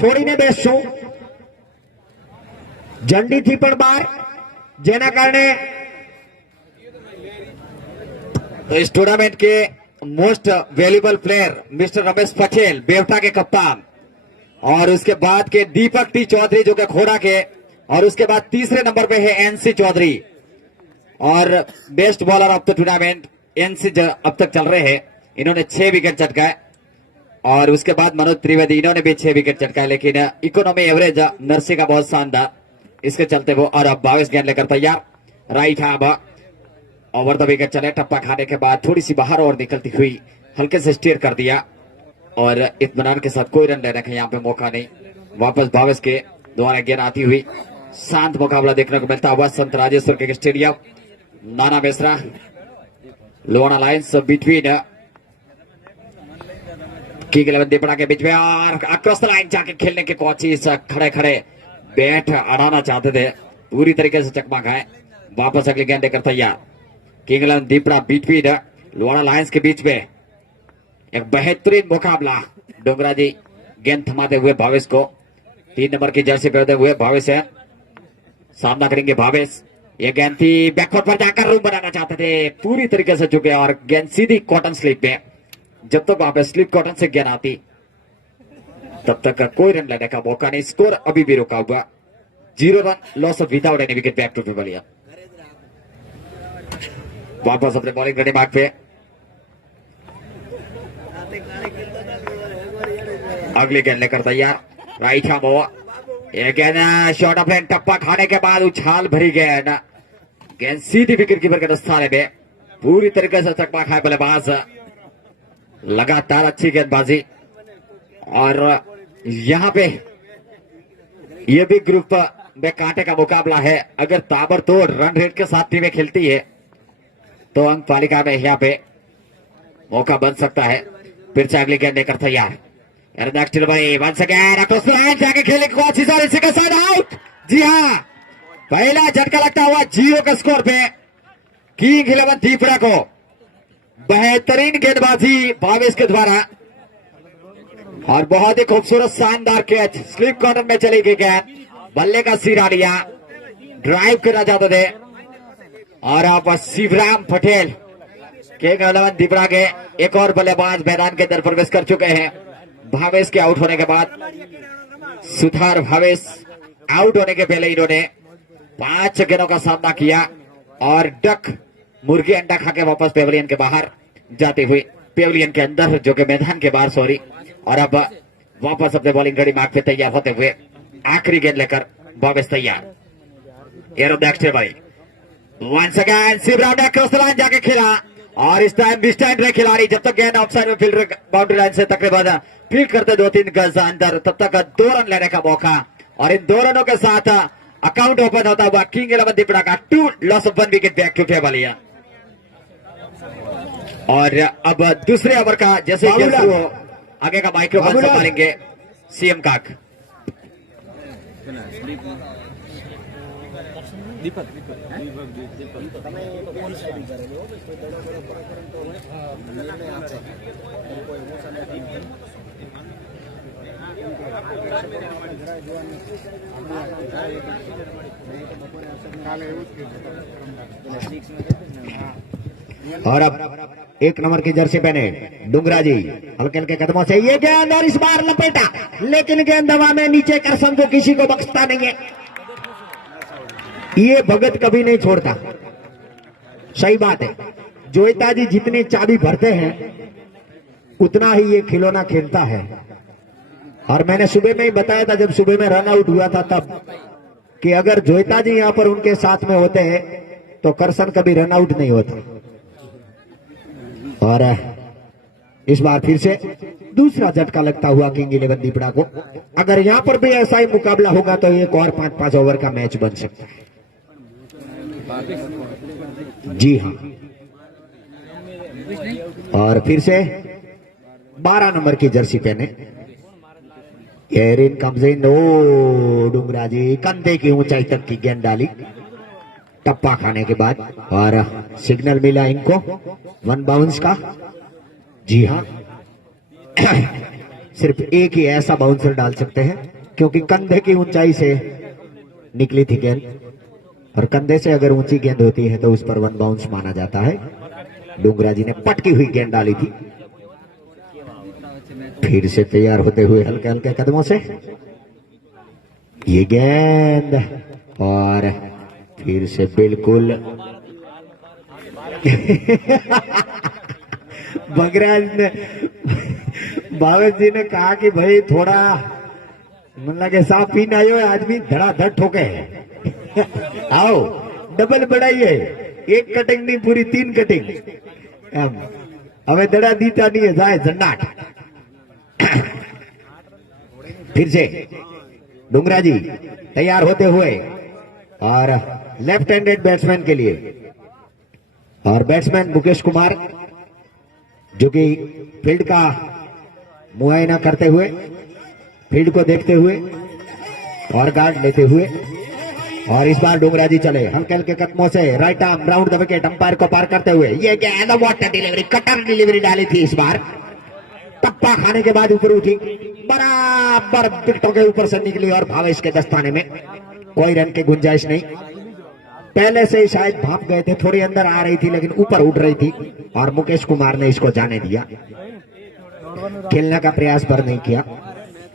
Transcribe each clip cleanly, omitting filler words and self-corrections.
છોડીને બેસશું. જંડીથી પણ બહાર, જેના કારણે इस टूर्नामेंट के most valuable player mister Ramesh Patel Bevta के कप्तान, और उसके बाद के दीपक टी चौधरी जो कि खोड़ा के, और उसके बाद तीसरे नंबर पे है एनसी चौधरी, और best bowler of the tournament NC अब तक चल रहे हैं. इन्होंने 6 विकेट चटकाए, और उसके बाद मनोज त्रिवेदी, इन्होंने भी 6 विकेट चटकाए, लेकिन इकोनॉमी एवरेज नरसी का बहुत शानदार, इसके चलते वो. और अब 22 गेंद लेकर तैयार, right hand over the wicket चले. टप्पा खाने के बाद थोड़ी सी बाहर और निकलती हुई हल्के से स्टीयर कर दिया, और इत्मीनान के साथ कोई रन लेने का यहाँ पे मौका नहीं. वापस भावेश के द्वारा गेंद आती हुई शांत मुकाबला देखने को मिलता हुआ संत राजेश्वर क्रिकेट स्टेडियम, नाना Mishra, lower lines between king 11 दीपड़ा के बीच में, और अक्रॉस द लाइन जाके खेलने की कोशिश, खड़े खड़े बैट अड़ाना चाहते थे, पूरी तरीके से चकमा खाए. वापस अगली गेंद लेकर तैयार, king 11 Deepda between lower lines के बीच में एक बेहतरीन मुकाबला. डोंगरा जी गेंद थमाते हुए भावेश को, 3 नंबर की जर्सी पहनते हुए भावेश है, सामना करेंगे भावेश. ये गेंद थी बैकवर्ड पर जाकर रूम बनाना चाहते थे, पूरी तरीके से चुके, और गेंद सीधी कॉटन स्लिप में. जब तक वहां पे स्लिप कॉटन से गेंद आती तब तक कोई रन लेने का मौका नहीं. स्कोर अभी भी रुका हुआ, 0 run, loss of without any wicket, back to pavilion. वापस अपने बॉलिंग रेडी मार्क पे अगली गेंद लेकर तैयार, राइट हैंड ओवर. ये गेंद शॉर्ट ऑफ लेन, टप्पा खाने के बाद उछाल भरी गेंद, गेंद सीधी विकेट कीपर के दस्ताने में, पूरी तरीके से चकमा खाए बल्लेबाज. लगातार अच्छी गेंदबाजी, और यहां पे ये भी ग्रुप में कांटे का मुकाबला है. अगर ताबड़तोड़ रन रेट के साथ टीमें खेलती है तो अंक तालिका में यहाँ पे मौका बन सकता है. फिर से अगली गेंद लेकर तैयार, next delivery once again across the line, जाके खेलने की कोशिश, और इसी के साथ आउट. जी हाँ, पहला झटका लगता हुआ 0 के स्कोर पे किंग 11 दीपड़ा को. बेहतरीन गेंदबाजी भावेश के द्वारा, और बहुत ही खूबसूरत शानदार कैच, स्लिप कॉर्नर में चली गई गेंद, बल्ले का सिरा लिया, ड्राइव करना चाहते थे. और आप शिवराम पटेल किंग 11 दीपड़ा के एक और बल्लेबाज मैदान के अंदर प्रवेश कर चुके हैं. भावेश के आउट होने के बाद, सुधार भावेश आउट होने के पहले इन्होंने 5 गेंदों का सामना किया, और डक मुर्गी अंडा खा के वापस पेवलियन के बाहर जाते हुए, पेवलियन के अंदर जो कि मैदान के बाहर, सॉरी. और अब वापस अपने बॉलिंग रेडी मार्क पे तैयार होते हुए आखिरी गेंद लेकर भावेश तैयार. एयर ऑफ नेक्स्ट भाई वंस अगेन शिवराम ने क्रॉस द लाइन जाके खेला, और इस टाइम भी स्टैंड रहे खिलाड़ी. जब तक गेंद ऑफसाइड में फील्डर बाउंड्री लाइन से तकरीबन फील्ड करते 2-3 गज अंदर, तब तक 2 रन लेने का मौका, और इन 2 रनों के साथ अकाउंट ओपन होता हुआ किंग 11 दीपड़ा का 2 loss of 1 wicket, back to pavilion. और अब दूसरे ओवर का जैसे आगे का माइक्रोफोन संभालेंगे सीएम काक. और अब 1 नंबर की जर्सी पहने डुंगरा जी हल्के हल्के कदमों से ये गेंद, और इस बार लपेटा, लेकिन गेंद हवा में नीचे करसन को किसी को बख्शता नहीं है. ये भगत कभी नहीं छोड़ता. सही बात है, जोइता जी जितने चाबी भरते हैं उतना ही ये खिलौना खेलता है. और मैंने सुबह में ही बताया था, जब सुबह में रन आउट हुआ था तब, कि अगर जोइता जी यहां पर उनके साथ में होते हैं तो करसन कभी रन आउट नहीं होता. और इस बार फिर से दूसरा झटका लगता हुआ किंग 11 दीपड़ा को. अगर यहां पर भी ऐसा ही मुकाबला होगा तो एक और 5-5 ओवर का मैच बन सकता है. जी हाँ, और फिर से 12 नंबर की जर्सी पहने एरिन कम्स इन. ओ डुंगरा जी कंधे की ऊंचाई तक की गेंद डाली टप्पा खाने के बाद, और सिग्नल मिला इनको 1 बाउंस का. जी हाँ, सिर्फ एक ही ऐसा बाउंसर डाल सकते हैं, क्योंकि कंधे की ऊंचाई से निकली थी गेंद, और कंधे से अगर ऊंची गेंद होती है तो उस पर 1 बाउंस माना जाता है। डोंगरा जी ने पटकी हुई गेंद डाली थी। फिर से तैयार होते हुए हल्के हल्के कदमों से ये गेंद, और फिर से बिल्कुल बगराज ने, भावेश जी ने कहा कि भाई थोड़ा मन लगे साफ पीना आयो है, आदमी धड़ाधड़ ठोके है। आओ डबल बढ़ाइए, एक कटिंग नहीं पूरी 3 कटिंग एम हमें दड़ा दीता नहीं है, जाए झंडाट। फिर से डोंगरा जी तैयार होते हुए, और लेफ्ट हैंडेड बैट्समैन के लिए, और बैट्समैन मुकेश कुमार जो कि फील्ड का मुआयना करते हुए, फील्ड को देखते हुए और गार्ड लेते हुए, और इस बार डोंगरा जी चले हल्के हल्के कदमों से right arm round the wicket, umpire को पार करते हुए ये गेंद वाटर डिलीवरी, कटर डिलीवरी डाली थी। इस बार टप्पा खाने के बाद ऊपर उठी, बराबर विकेटों के ऊपर से निकली, और भावेश के दस्ताने में कोई रन की गुंजाइश नहीं। पहले से शायद भाप गए थे, थोड़ी अंदर आ रही थी लेकिन ऊपर उठ रही थी, और मुकेश कुमार ने इसको जाने दिया, खेलने का प्रयास पर नहीं किया,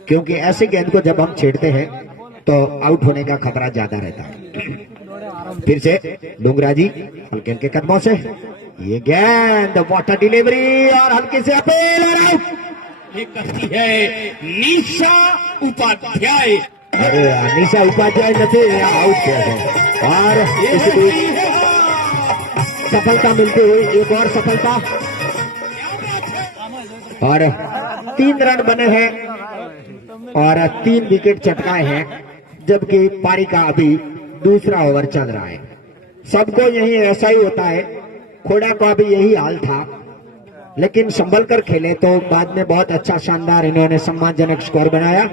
क्योंकि ऐसी गेंद को जब हम छेड़ते हैं तो आउट होने का खतरा ज्यादा रहता है। फिर से डोंगरा जी हल्के हल्के कदमों से ये गेंद वाटर डिलीवरी, और हल्के से अपील, और आउट। ये करती है निशा उपाध्याय। अरे निशा उपाध्याय नहीं, आउट किया है, और इस बीच सफलता मिलती हुई एक और सफलता, और 3 रन बने हैं और 3 विकेट चटकाए हैं, जबकि पारी का अभी दूसरा ओवर चल रहा है। सबको यही ऐसा ही होता है, खोड़ा का भी यही हाल था, लेकिन संभल कर खेले तो बाद में बहुत अच्छा शानदार इन्होंने सम्मानजनक स्कोर बनाया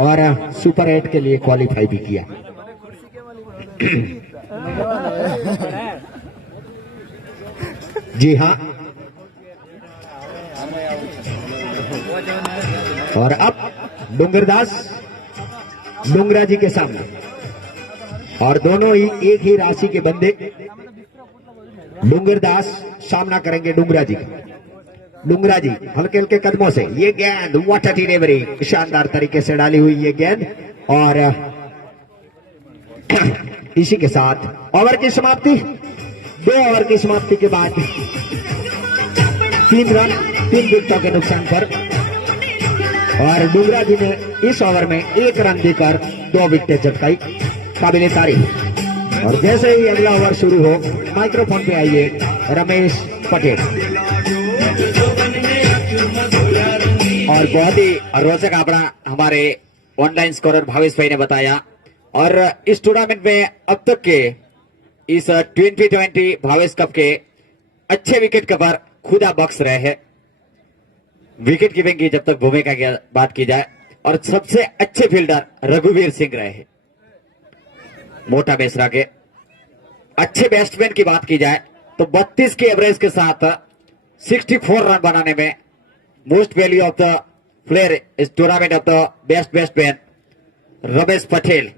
और सुपर 8 के लिए क्वालिफाई भी किया। जी हाँ, और अब डोंगरा जी के सामने, और दोनों ही एक ही राशि के बंदे। डोंगरदास सामना करेंगे डोंगरा जी का। डोंगरा जी हल्के हल्के कदमों से ये गेंद वाटर डिलीवरी, शानदार तरीके से डाली हुई ये गेंद, और इसी के साथ ओवर की समाप्ति। 2 ओवर की समाप्ति के बाद 3 रन 3 विकेटों के नुकसान पर, और डोंगरा जी ने इस ओवर में 1 रन देकर 2 विकेटें चटकाई, काबिले तारीफ। और जैसे ही अगला ओवर शुरू हो, माइक्रोफोन पे आइए रमेश पटेल। और बहुत ही रोचक आंकड़ा हमारे ऑनलाइन स्कोरर भावेश भाई ने बताया। और इस टूर्नामेंट में अब तक के इस 2020 भावेश कप के अच्छे विकेट कीपर खुदा बख्श रहे हैं, विकेट कीपिंग की जब तक भूमिका की बात की जाए, और सबसे अच्छे फील्डर रघुवीर सिंह रहे हैं मोटा बेसरा के। अच्छे बैट्समैन की बात की जाए तो 32 के एवरेज के साथ 64 रन बनाने में most value of the player इस tournament of the best batsman Ramesh Patel,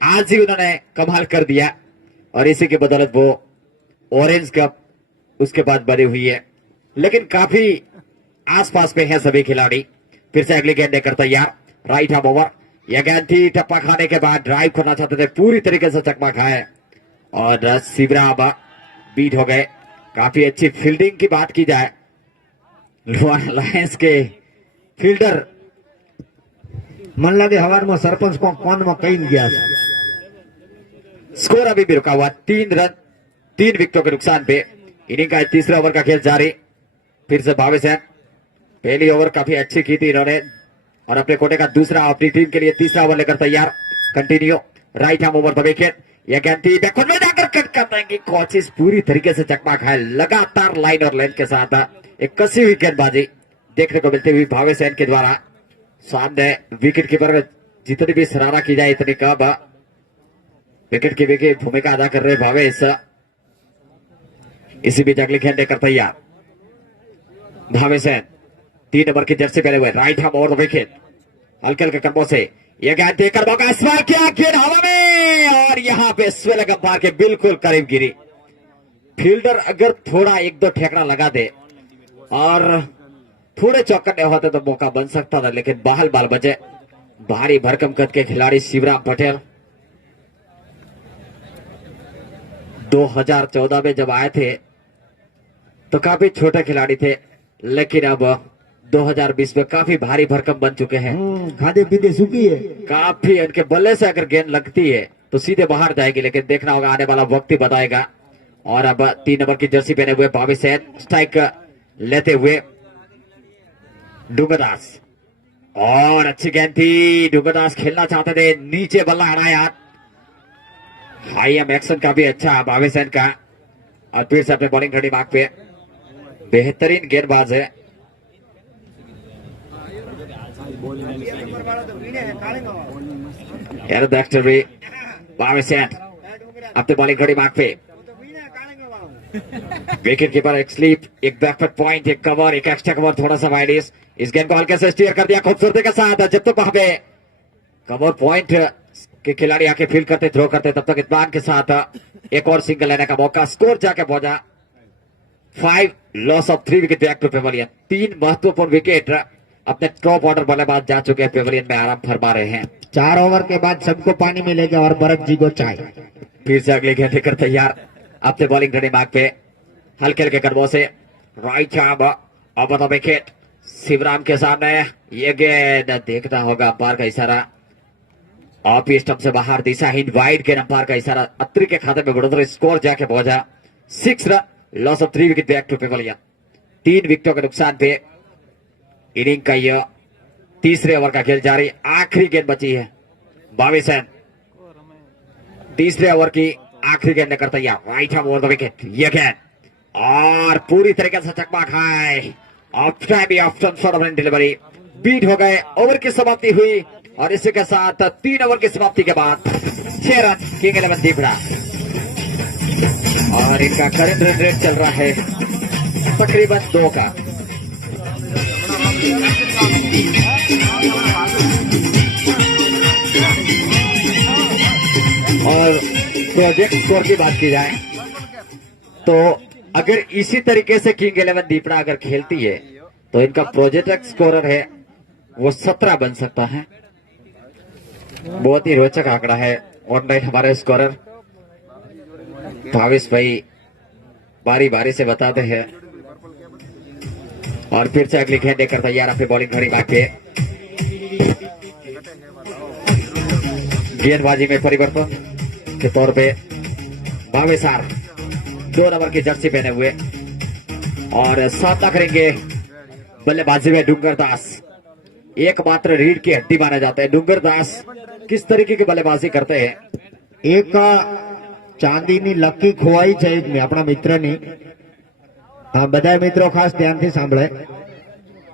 आज ही उन्होंने कमाल कर दिया, और इसी के बदौलत वो ऑरेंज कप उसके बाद बनी हुई है। लेकिन काफी आसपास में है सभी खिलाड़ी। फिर से अगली गेंद लेकर तैयार, राइट आर्म ओवर, यह गेंद थी, टप्पा खाने के बाद ड्राइव करना चाहते थे, पूरी तरीके से चकमा खाए और शिवराम बीट हो गए। काफी अच्छी फील्डिंग की बात की जाए, लोअर लायंस के फील्डर मन लगे हवार में सरपंच को कौन में कहीं गया। स्कोर अभी भी रुका हुआ, 3 रन 3 विकेटों के नुकसान पे। इनिंग का तीसरा ओवर का खेल जारी। फिर से भावेश है, पहली ओवर काफी अच्छी की थी इन्होंने, और अपने कोटे का दूसरा अपनी टीम के लिए तीसरा ओवर लेकर तैयार। Continue, right arm over the wicket, यह गेंद थी बैकवर्ड में जाकर कट कर देंगे, कोचिस पूरी तरीके से चकमा खाए। लगातार लाइन और लेंथ के साथ एक कसी हुई गेंदबाजी देखने को मिलती हुई भावेश के द्वारा। सामने विकेट कीपर जितनी भी सराहना की जाए इतनी कम, विकेट कीपर की भूमिका अदा कर रहे भावेश। इसी बीच अगली गेंद लेकर तैयार भावेश, 3 नंबर की जर्सी पहने हुए, right hand over the wicket, हल्के हल्के कदमों से यह गेंद देकर मौका स्वर किया, गेंद हवा में और यहां पे स्वेलग अंपायर के बिल्कुल करीब गिरी। फील्डर अगर थोड़ा 1-2 ठेकड़ा लगा दे और थोड़े चौकन्ने होते तो मौका बन सकता था, लेकिन बाहल बाल बचे। भारी भरकम कद के खिलाड़ी शिवराम पटेल 2014 में जब आए थे तो काफी छोटे खिलाड़ी थे, लेकिन अब 2020 में काफी भारी भरकम बन चुके हैं। खाते पीते सूखी है। काफी उनके बल्ले से अगर गेंद लगती है तो सीधे बाहर जाएगी, लेकिन देखना होगा, आने वाला वक्त ही बताएगा। और अब 3 नंबर की जर्सी पहने हुए भावी सैन स्ट्राइक लेते हुए डूंगरदास, और अच्छी गेंद थी, डूंगरदास खेलना चाहते थे, नीचे बल्ला हटाया। हाई एम एक्शन काफी अच्छा भावी सैन का, और फिर से अपने बॉलिंग खड़ी मार्ग पे बेहतरीन गेंदबाज है। भावी सैन अपने बॉलिंग खड़ी मार्ग पे, विकेट कीपर एक स्लीप, एक बैकफुट पॉइंट, एक कवर, एक एक्स्ट्रा कवर, थोड़ा सा वाइडिस। इस गेंद को हल्के से स्टीयर कर दिया खूबसूरती के साथ। जब तक वहां पे कवर पॉइंट के खिलाड़ी आके फील्ड करते, थ्रो करते, तब तक इत्मीनान के साथ एक और सिंगल लेने का मौका, स्कोर जाके पहुंचा 5, loss of 3 wicket back to pavilion. 3 महत्वपूर्ण विकेट अपने टॉप ऑर्डर बल्लेबाज जा चुके हैं, पेवेलियन में आराम फरमा रहे हैं। 4 ओवर के बाद सबको पानी मिलेगा और बर्फ जी को चाय। फिर से अगली गेंद लेकर तैयार अपने बॉलिंग खड़ी मार्ग पे, हल्के हल्के कदमों से राइट आर्म अब द विकेट, शिवराम के सामने ये गेंद, देखना होगा अंपायर का इशारा, ऑफ स्टंप से बाहर, दिशाहीन वाइड गेंद, अंपायर का इशारा, अत्री के खाते में बढ़ोतरी, स्कोर जाके पहुंचा 6 run, loss of 3 wicket back to pavilion. 3 विकेटों के नुकसान पे इनिंग का यह तीसरे ओवर का खेल जारी। आखिरी गेंद बची है, भावी सैन तीसरे ओवर की आखिरी गेंद लेकर तैयार, right hand over the wicket, ये गेंद और पूरी तरीके से चकमा खाए, off time off turn delivery, beat हो गए, ओवर की समाप्ति हुई। और इसी के साथ 3 ओवर की समाप्ति के बाद 6 रन किंग 11 दीपड़ा, और इनका करंट रन रेट चल रहा है तकरीबन 2 का। और प्रोजेक्ट स्कोर की बात की जाए तो अगर इसी तरीके से किंग 11 दीपड़ा अगर खेलती है तो इनका प्रोजेक्ट स्कोरर है वो 17 बन सकता है। बहुत ही रोचक आंकड़ा है। ऑनलाइन हमारे स्कोरर भावेश भाई बारी बारी से बताते हैं। और फिर से अगली गेंद लेकर तैयार अपनी बॉलिंग खड़ी मार के, गेंदबाजी में परिवर्तन के तौर पे भावेशार 2 नंबर की जर्सी पहने हुए और सामना करेंगे बल्लेबाजी में डूंगरदास। एकमात्र रीढ़ की हड्डी माने जाते हैं डूंगरदास। किस तरीके की बल्लेबाजी करते हैं? एक ચાંદીની લકી ખોવાઈ છે એકની આપણા મિત્રની, હા બધા મિત્રો ખાસ ધ્યાનથી સાંભળે,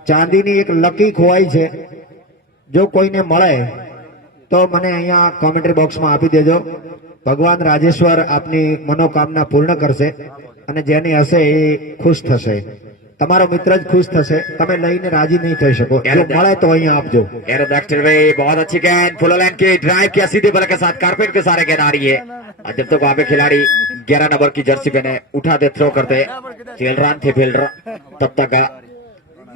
ચાંદીની એક લકી ખોવાઈ છે, જો કોઈને મળે તો મને અહીંયા કોમેન્ટ્રી બોક્સમાં આપી દેજો। ભગવાન રાજેશ્વર આપની મનોકામના પૂર્ણ કરશે અને જેની હશે એ ખુશ થશે। તમારો મિત્ર જ ખુશ થશે, તમે લઈને રાજી નહીં થઈ શકો। જો મળે તો અહીંયા આપજો। बहुत अच्छी गेंद, फुल लाइन की ड्राइव किया सीधे बल के साथ, कारपेट के सारे गेंद आ रही है। और जब तक वहां पे खिलाड़ी 11 नंबर की जर्सी पहने उठाते, थ्रो करते, खेल रन थे फील्डर, तब तक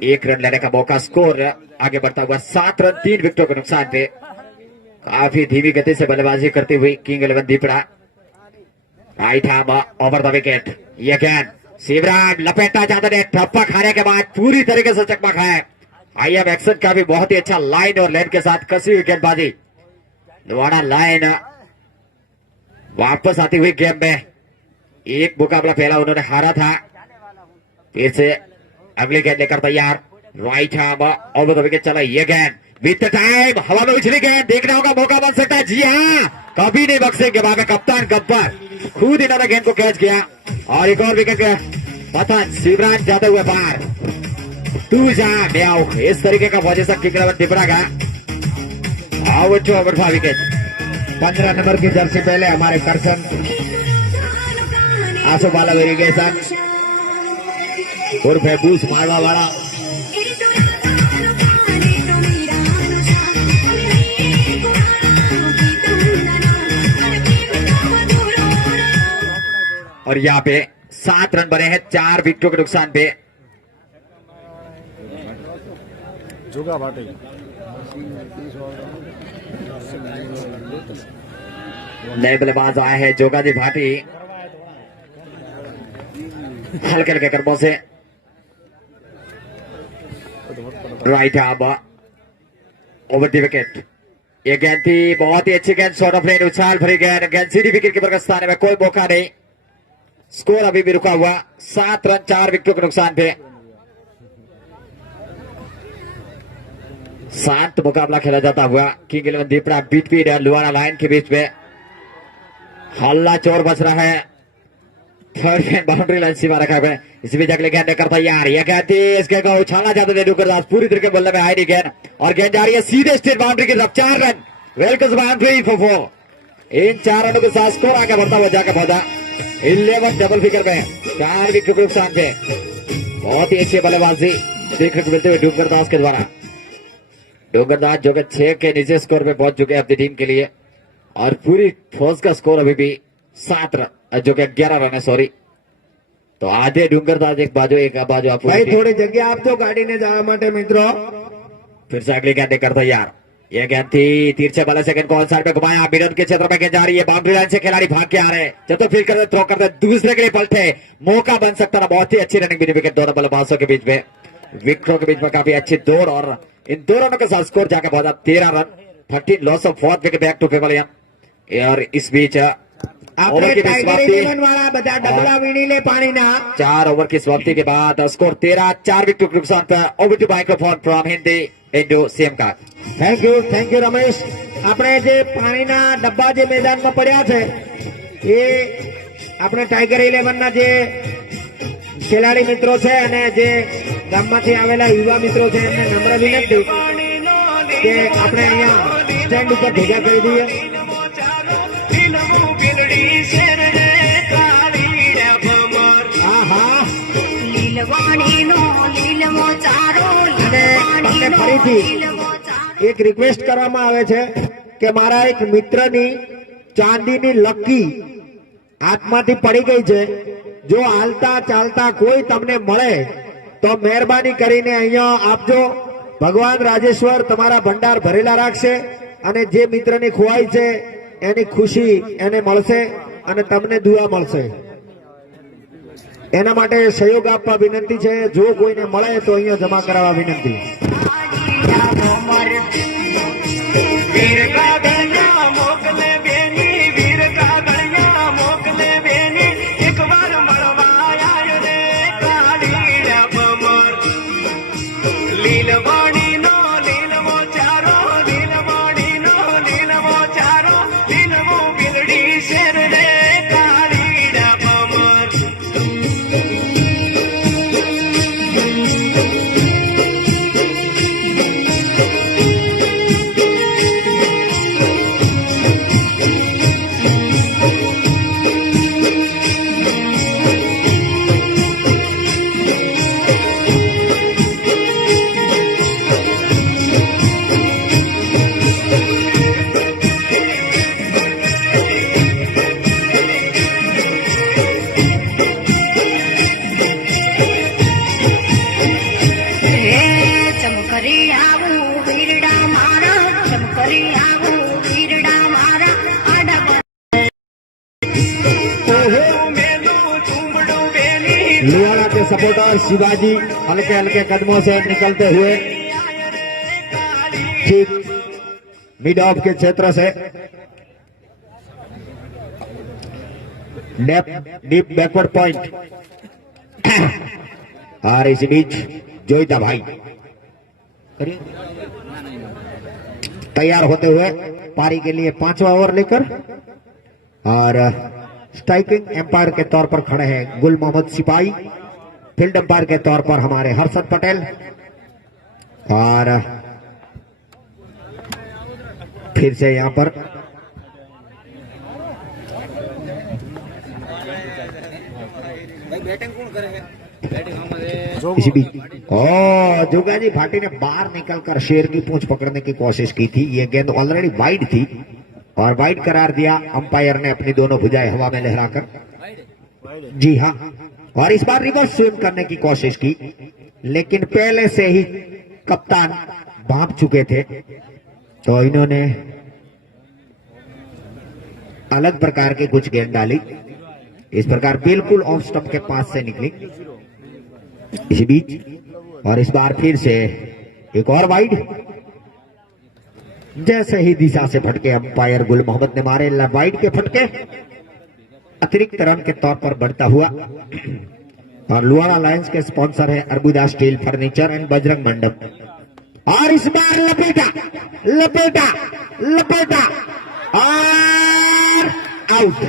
1 रन लेने का मौका। स्कोर आगे बढ़ता हुआ 7 रन 3 विकेटों के नुकसान पे। काफी धीमी गति से बल्लेबाजी करते हुए king 11 Deepda. Right arm over the wicket, ये गेंद शिवराम लपेटना चाहते थे, ठप्पा खाने के बाद पूरी तरीके से चकमा खाए। आई एम एक्शन का भी बहुत ही अच्छा लाइन और लेन के साथ कसी हुई गेंदबाजी। दोबारा लाइन वापस आती हुई गेम में, एक मुकाबला पहला उन्होंने हारा था। फिर से अगली गेंद लेकर तैयार, right arm over the wicket चला, ये गेंद विद टाइम हवा में उछली गेंद, देखना होगा मौका बन सकता है। जी हाँ, कभी नहीं बख्शेंगे वहां पे कप्तान गब्बर, खुद इन्होंने गेंद को कैच किया। और एक और विकेट पतन, शिवराज जाते हुए पार, तू जा म्याओ, इस तरीके का पोजीशन किंग 11 दीपड़ा का। Out to over 5 wicket. 15 number की जर्सी पहले हमारे करसन आसो बाला वेरिगेशन उर्फ बूस मारवा वाला और यहाँ पे 7 रन बने हैं 4 विकेटों के नुकसान पे। नए बल्लेबाज आए हैं जोगाजी भाटी, हल्के हल्के कर्मों से right arm over the wicket. ये गेंद थी बहुत ही अच्छी गेंद, शॉर्ट ऑफ लेन, उछाल भरी गेंद, गेंद सीधी विकेट कीपर के स्थान में, कोई मौका नहीं। स्कोर अभी भी रुका हुआ 7 रन 4 विकेटों के नुकसान पे। शांत मुकाबला खेला जाता हुआ किंग 11 दीपड़ा बीट लुआना लाइन के बीच में हल्ला चोर बच रहा है। थर्ड गेंद बाउंड्री लाइन सीमा रखा है, इसी बीच अगले गेंद करता यार, यह कहती इस गेंद को उछालना चाहते थे डुगरदास, पूरी तरीके बल्ले में आई नहीं गेंद और गेंद जा रही है सीधे स्टेट बाउंड्री की तरफ। 4 रन, वेलकम बाउंड्री फॉर 4। इन 4 रनों के साथ स्कोर आगे बढ़ता हुआ जाकर पहुंचा 11 डबल फिगर में, 4 विकेट के नुकसान पे। बहुत ही अच्छी बल्लेबाजी देखने को मिलते हुए डुगरदास के द्वारा। डुगरदास जो कि 6 के नीचे स्कोर पे पहुंच चुके हैं अपनी टीम के लिए और पूरी फौज का स्कोर अभी भी 7 रन जो कि 11 रन है, सॉरी। तो आधे डुंगरदास एक बाजू आप भाई थोड़ी जगह आप तो गाड़ी ने जावा माटे मित्रों। फिर से अगली गेंद करता यार, ये गेंद थी तिरछे वाले सेकंड को साइड में घुमाया, मिडन के क्षेत्र में गेंद जा रही है, बाउंड्री लाइन से खिलाड़ी भाग के आ रहे हैं, जब फील्ड करते थ्रो करते दूसरे के लिए पलटे, मौका बन सकता था। बहुत ही अच्छी रनिंग मिली विकेट दोनों बल्लेबाजों के बीच में, विकेटों के बीच में काफी अच्छी दौड़ और इन दो रनों के साथ स्कोर जाकर पहुंचा 13 run 13 loss of 4 wicket back to pavilion. और इस बीच ओवर की समाप्ति, 4 ओवर की समाप्ति के बाद स्कोर 13 4 विकेट के नुकसान पर। Over to microphone from Hindi Indo CM का। Thank you Ramesh. આપણે જે પાણીના ડબ્બા જે મેદાનમાં પડ્યા છે એ આપણે ટાઈગર 11 ના જે ખેલાડી મિત્રો છે અને જે ગામમાંથી આવેલા યુવા મિત્રો છે એમને નમ્ર વિનંતી કે આપણે અહીંયા સ્ટેન્ડ ઉપર ભેગા કરી દઈએ। અને ફરીથી એક રિક્વેસ્ટ કરવામાં આવે છે કે મારા એક મિત્રની ચાંદીની લક્કી હાથમાંથી પડી ગઈ છે, જો હાલતા ચાલતા કોઈ તમને મળે તો મહેરબાની કરીને અહીંયા આપજો। ભગવાન રાજેશ્વર તમારા ભંડાર ભરેલા રાખશે અને જે મિત્રની ખોવાઈ છે એની ખુશી એને મળશે અને તમને દુઆ મળશે। એના માટે સહયોગ આપવા વિનંતી છે। જો કોઈને મળે તો અહીંયા જમા કરાવવા વિનંતી। वीर का गलिया मोकले बेनी, वीर का गलिया मोकले बेनी, एक बार मरवाया रे कालीड़ा बमर। लीलवाणी नो लीलवो चारो, लीलवाणी नो लीलवो चारो, लीलवो बिलड़ी शेर रे कालीड़ा बमर। लुआना के सपोर्टर शिवाजी हल्के हल्के कदमों से निकलते हुए ठीक मिड ऑफ के क्षेत्र से डीप बैकवर्ड पॉइंट। और इस बीच जोईता भाई तैयार होते हुए पारी के लिए 5वां ओवर लेकर, और स्ट्राइकिंग एम्पायर के तौर पर खड़े हैं गुल मोहम्मद सिपाही, फील्ड एम्पायर के तौर पर हमारे हर्षद पटेल, और फिर से यहां पर इसी बीच जोगाजी भाटी ने बाहर निकलकर शेर की पूंछ पकड़ने की कोशिश की थी। यह गेंद ऑलरेडी वाइड थी और वाइड करार दिया अंपायर ने अपनी दोनों भुजाएं हवा में लहराकर। जी हाँ, और इस बार रिवर्स स्विंग करने की कोशिश की, लेकिन पहले से ही कप्तान भाप चुके थे, तो इन्होंने अलग प्रकार की कुछ गेंद डाली। इस प्रकार बिल्कुल ऑफ स्टंप के पास से निकली इसी बीच, और इस बार फिर से एक और वाइड। जैसे ही दिशा से फटके अंपायर गुल मोहम्मद ने मारे वाइड के फटके, अतिरिक्त रन के तौर पर बढ़ता हुआ। और लुआरा लायंस के स्पॉन्सर है Arbuda steel furniture and Bajrang मंडप। और इस बार लपेटा लपेटा लपेटा और आउट।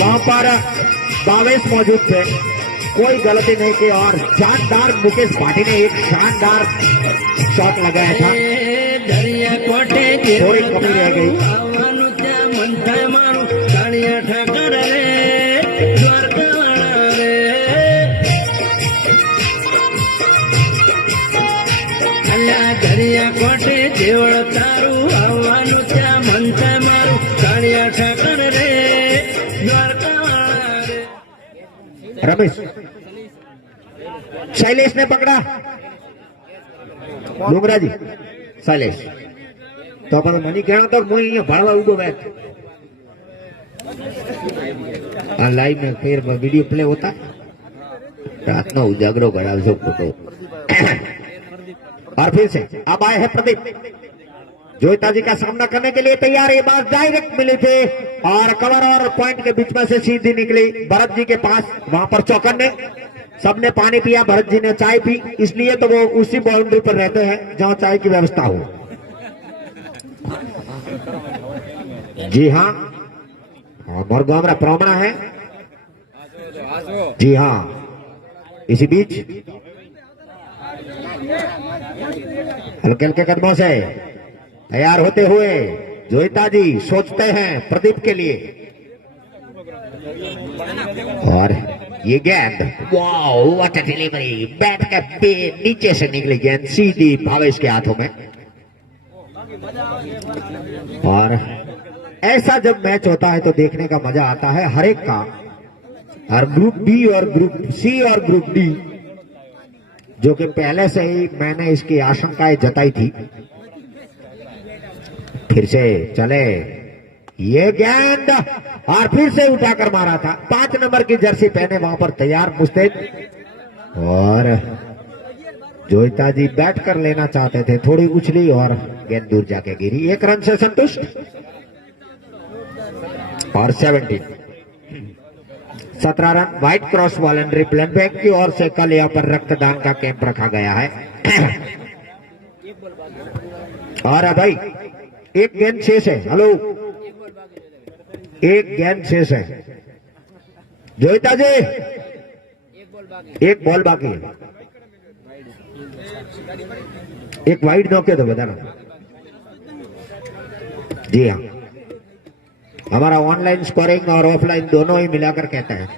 वहां पर बावेश मौजूद थे, कोई गलती नहीं की, और शानदार मुकेश भाटी ने एक शानदार शॉट लगाया था, थोड़ी कमी रह गई। દરિયા કોટે દેવળ તારું આવવાનું ત્યાં મનતા મારું કાળિયા ઠાકર રે દ્વારકા રે। रमेश शैलेश ने पकड़ा, डूंगरा जी शैलेश तो अपन मनी कहना तो मैं अहियां भणवा उभो बैठ आ लाइव में फिर वीडियो प्ले होता, रात नो उजागरो करावशो फोटो। और फिर से अब आए हैं प्रदीप, जोयता जी का सामना करने के लिए तैयार। ये बात डायरेक्ट मिले थे और कवर और पॉइंट के बीच में से सीधी निकली भरत जी के पास। वहां पर चौकन ने सबने पानी पिया, भरत जी ने चाय पी, इसलिए तो वो उसी बाउंड्री पर रहते हैं जहां चाय की व्यवस्था हो। जी हाँ, मोरगांव प्रमाण है। जी हाँ, इसी बीच हल्के हल्के कदमों से तैयार होते हुए जोयता जी सोचते हैं प्रदीप के लिए, और ये गेंद wow what a delivery, bat के नीचे से निकली गेंद सीधी भावेश के हाथों में। और ऐसा जब मैच होता है तो देखने का मजा आता है हर एक का। और ग्रुप बी और ग्रुप सी और ग्रुप डी, जो कि पहले से ही मैंने इसकी आशंकाएं जताई थी, फिर से चले ये गेंद और फिर से उठाकर मारा था। 5 नंबर की जर्सी पहने वहां पर तैयार मुस्तैद, और जोयता जी बैट कर लेना चाहते थे, थोड़ी उछली और गेंद दूर जाके गिरी। 1 रन से संतुष्ट और 17 run. White cross voluntary plane bank की ओर से कल यहाँ पर रक्तदान का कैंप रखा गया है। और भाई एक गेंद शेष है, हेलो, एक गेंद शेष है जोयता जी, एक बॉल बाकी है, एक वाइड नौके तो बताना। जी हाँ, हमारा ऑनलाइन स्कोरिंग और ऑफलाइन दोनों ही मिलाकर कहता है।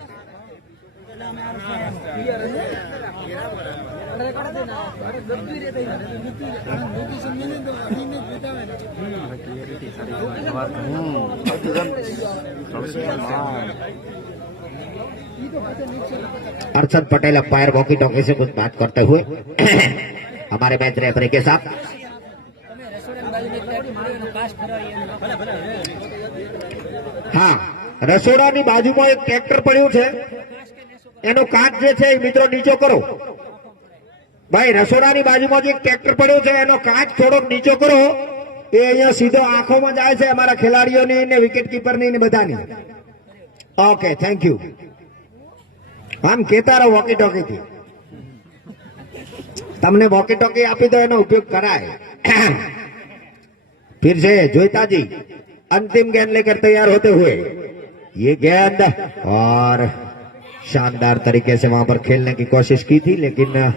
Arshad Patel umpire walkie talkie से कुछ बात करते हुए हमारे मैच रेफरी के साथ। हाँ, રસોડાની બાજુમાં એક ટ્રેક્ટર પડ્યું છે, એનો કાચ જે છે મિત્રો નીચો કરો ભાઈ। રસોડાની બાજુમાં જે એક ટ્રેક્ટર પડ્યું છે એનો કાચ થોડોક નીચો કરો, એ અહીંયા સીધો આંખોમાં જાય છે અમારા ખેલાડીઓની ને વિકેટ કીપરની ને બધાની। Okay, thank you. આમ કહેતા રહો વોકી ટોકી થી, તમને વોકી ટોકી આપી દો એનો ઉપયોગ કરાય। फिर से जोयता जी अंतिम गेंद लेकर तैयार होते हुए, ये गेंद और शानदार तरीके से वहां पर खेलने की कोशिश की थी, लेकिन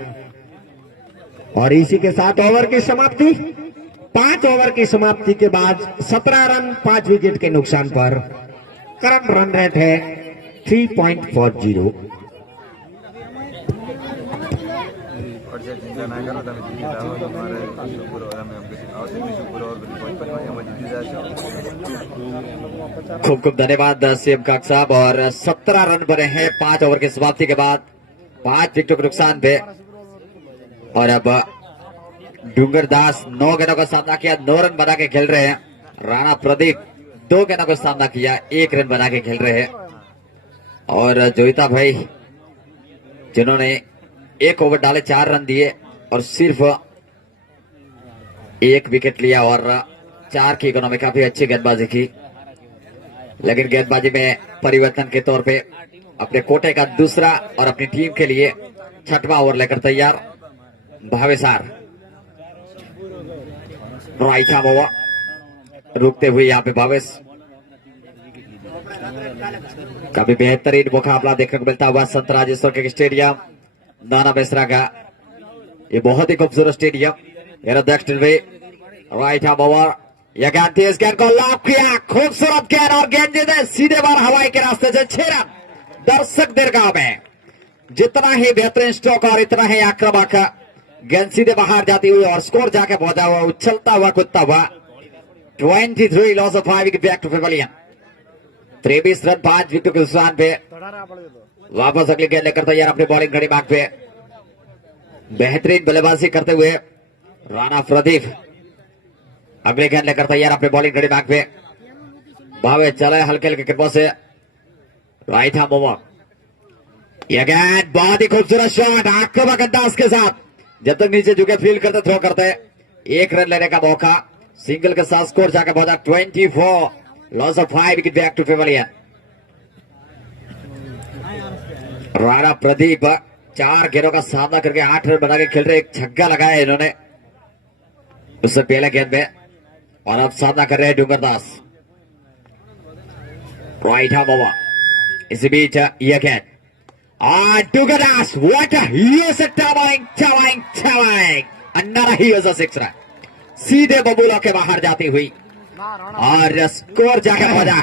और इसी के साथ ओवर की समाप्ति। 5 ओवर की समाप्ति के बाद 17 रन 5 विकेट के नुकसान पर करंट रन रेट है 3.40। चिंता ना करो, તમે જીતી જાઓ, તમારે શુક્ર અમે અમને આવશે શુક્ર और बड़ी पॉइंट पर हमारी खूब खूब धन्यवाद सीएम काक साहब। और 17 रन बने हैं 5 ओवर की समाप्ति के बाद, 5 विकेटों के नुकसान पे। और अब डूंगर दास 9 गेंदों का सामना किया, 9 रन बना के खेल रहे हैं। राणा प्रदीप 2 गेंदों का सामना किया, 1 रन बना के खेल रहे हैं। और जोईता भाई जिन्होंने 1 ओवर डाले 4 रन दिए और सिर्फ 1 विकेट लिया और 4 की इकोनॉमी, काफी अच्छी गेंदबाजी की। लेकिन गेंदबाजी में परिवर्तन के तौर पे अपने कोटे का दूसरा और अपनी टीम के लिए 6वां ओवर लेकर तैयार भावेसार। राइट आर्म ओवर रुकते हुए यहाँ पे भावेश। काफी बेहतरीन मुकाबला देखने को मिलता हुआ संत राजेश्वर के स्टेडियम नाना मिश्रा का। ये बहुत ही खूबसूरत स्टेडियम। राइट आर्म ओवर, यह गेंद तेज गेंद को लॉक किया, खूबसूरत गेंद और गेंद सीधे बार हवाई के रास्ते से 6 रन। दर्शक दीर्घा में जितना ही बेहतरीन स्ट्रोक और इतना ही आक्रामक गेंद सीधे बाहर जाती हुई और स्कोर जाके पहुंचा हुआ, उछलता हुआ कूदता हुआ। 23 loss of 5 wicket back to pavilion. 23 run 5 विकेटों के नुकसान पे वापस अगली गेंद लेकर तैयार अपनी बॉलिंग घड़ी बाग पे। बेहतरीन बल्लेबाजी करते हुए राणा प्रदीप अगली गेंद लेकर तैयार अपने बॉलिंग घड़ी बाग पे। भावे चले हल्के हल्के किप्पो से। राइट आर्म ओवर, यह गेंद बहुत ही खूबसूरत शॉट आक्रामक अंदाज के साथ, जब तक नीचे झुके फील्ड करते थ्रो करते 1 रन लेने का मौका। सिंगल के साथ स्कोर जाकर पहुंचा 24 loss of 5 wicket back to pavilion. Rana Pradeep 4 गेंदों का सामना करके 8 रन बना के खेल रहे। 1 छक्का लगाया इन्होंने उससे पहले गेंद में। और अब सामना कर रहे हैं डूंगर दास। राइट आर्म ओवर, इसी बीच यह गेंद डूंगर दास, व्हाट ही सिक्स रन सीधे बबूलों के बाहर जाती हुई और स्कोर जाकर पहुंचा।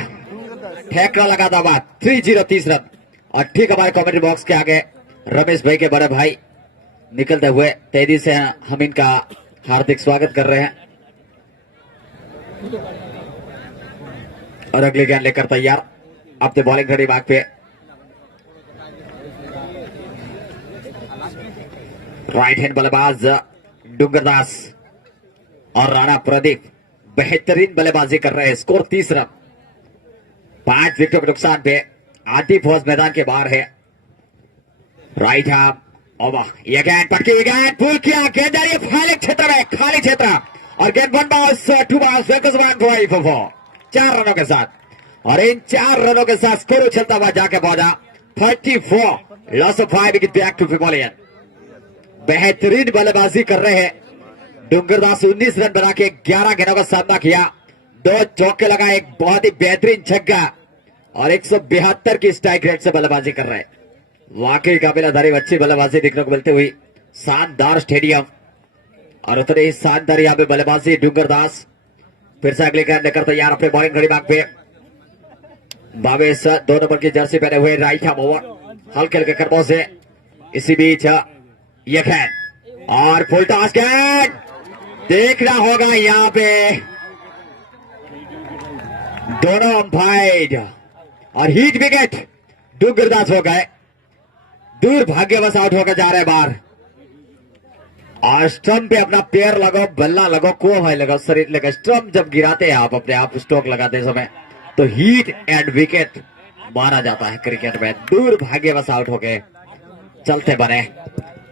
ठेकरा लगाता हुआ 3-0 30 रन। और ठीक हमारे कमेंट्री बॉक्स के आगे रमेश भाई के बड़े भाई निकलते हुए तेजी से हम इनका हार्दिक स्वागत कर रहे हैं। और अगली गेंद लेकर तैयार अपने बॉलिंग घड़ी बाग पे। राइट हैंड बल्लेबाज डूंगर दास और राणा प्रदीप बेहतरीन बल्लेबाजी कर रहे हैं। स्कोर 30 रन 5 विकेटों के नुकसान पे। आधी फौज मैदान के बाहर है। राइट आर्म ओवर, यह गेंद पटकी हुई गेंद, पुल किया गेंद आ रही है खाली क्षेत्र में, खाली क्षेत्र। और गेंद 1 बॉल्स 2 बॉल्स 4 रनों के साथ। और इन 4 रनों के साथ स्कोर उछलता हुआ जाके पहुंचा 34 loss of 5 wicket back to pavilion. बेहतरीन बल्लेबाजी कर रहे हैं डूंगर दास। 19 रन बना के 11 गेंदों का सामना किया, 2 चौके लगाए, एक बहुत ही बेहतरीन छक्का और 172 की स्ट्राइक रेट से बल्लेबाजी कर रहे हैं। वाकई काबिल अच्छी बल्लेबाजी देखने को मिलती हुई शानदार स्टेडियम। और उतने ही शानदार यहाँ पे बल्लेबाजी डूंगर दास। फिर से अगली गेंद लेकर तैयार अपने बॉलिंग घड़ी बाग पे। भावेश 2 नंबर की जर्सी पहने हुए। राइट आर्म ओवर, हल्के हल्के कदमों से। इसी बीच यह गेंद और फुल टॉस गेंद देखना होगा यहाँ पे दोनों अंपायर। और हीट विकेट डूंगर दास हो गए, दुर्भाग्यवश आउट होकर जा रहे बाहर। और स्टंप पे अपना पैर लगाओ, बल्ला लगाओ, को भाई लगाओ, शरीर लगाओ। स्टंप जब गिराते हैं आप अपने आप स्ट्रोक लगाते समय तो हीट एंड विकेट माना जाता है क्रिकेट में। दुर्भाग्यवश आउट हो गए, चलते बने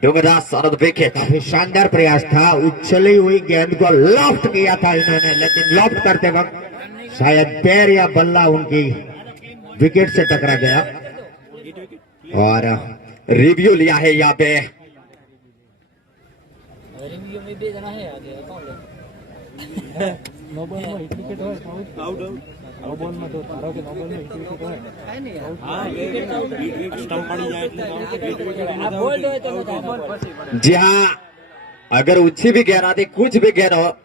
डूंगर दास और विकेट। काफी शानदार प्रयास था, उछली हुई गेंद को लॉफ्ट किया था इन्होंने, लेकिन लॉफ्ट करते वक्त शायद पैर या बल्ला उनकी विकेट से टकरा गया। और रिव्यू लिया है यहाँ पे। जी हाँ, अगर ऊंची भी गेंद आती, कुछ भी गेंद हो,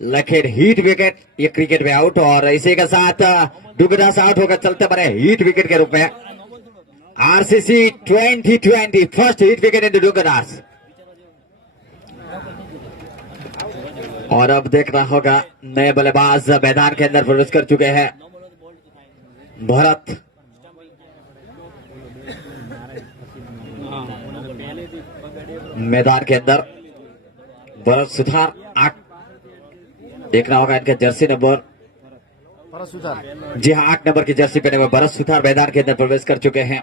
लेकिन हीट विकेट ये क्रिकेट में आउट। और इसी के साथ डूंगर दास आउट होकर चलते बने हीट विकेट के रूप में। RCC 2020 first hit wicket in Doongar Das. और अब देखना होगा नए बल्लेबाज मैदान के अंदर प्रवेश कर चुके हैं। भरत मैदान के अंदर, भरत सुथार 8। देखना होगा इनका जर्सी नंबर, जी हाँ 8 नंबर की जर्सी पहने हुए भरत सुथार मैदान के अंदर प्रवेश कर चुके हैं।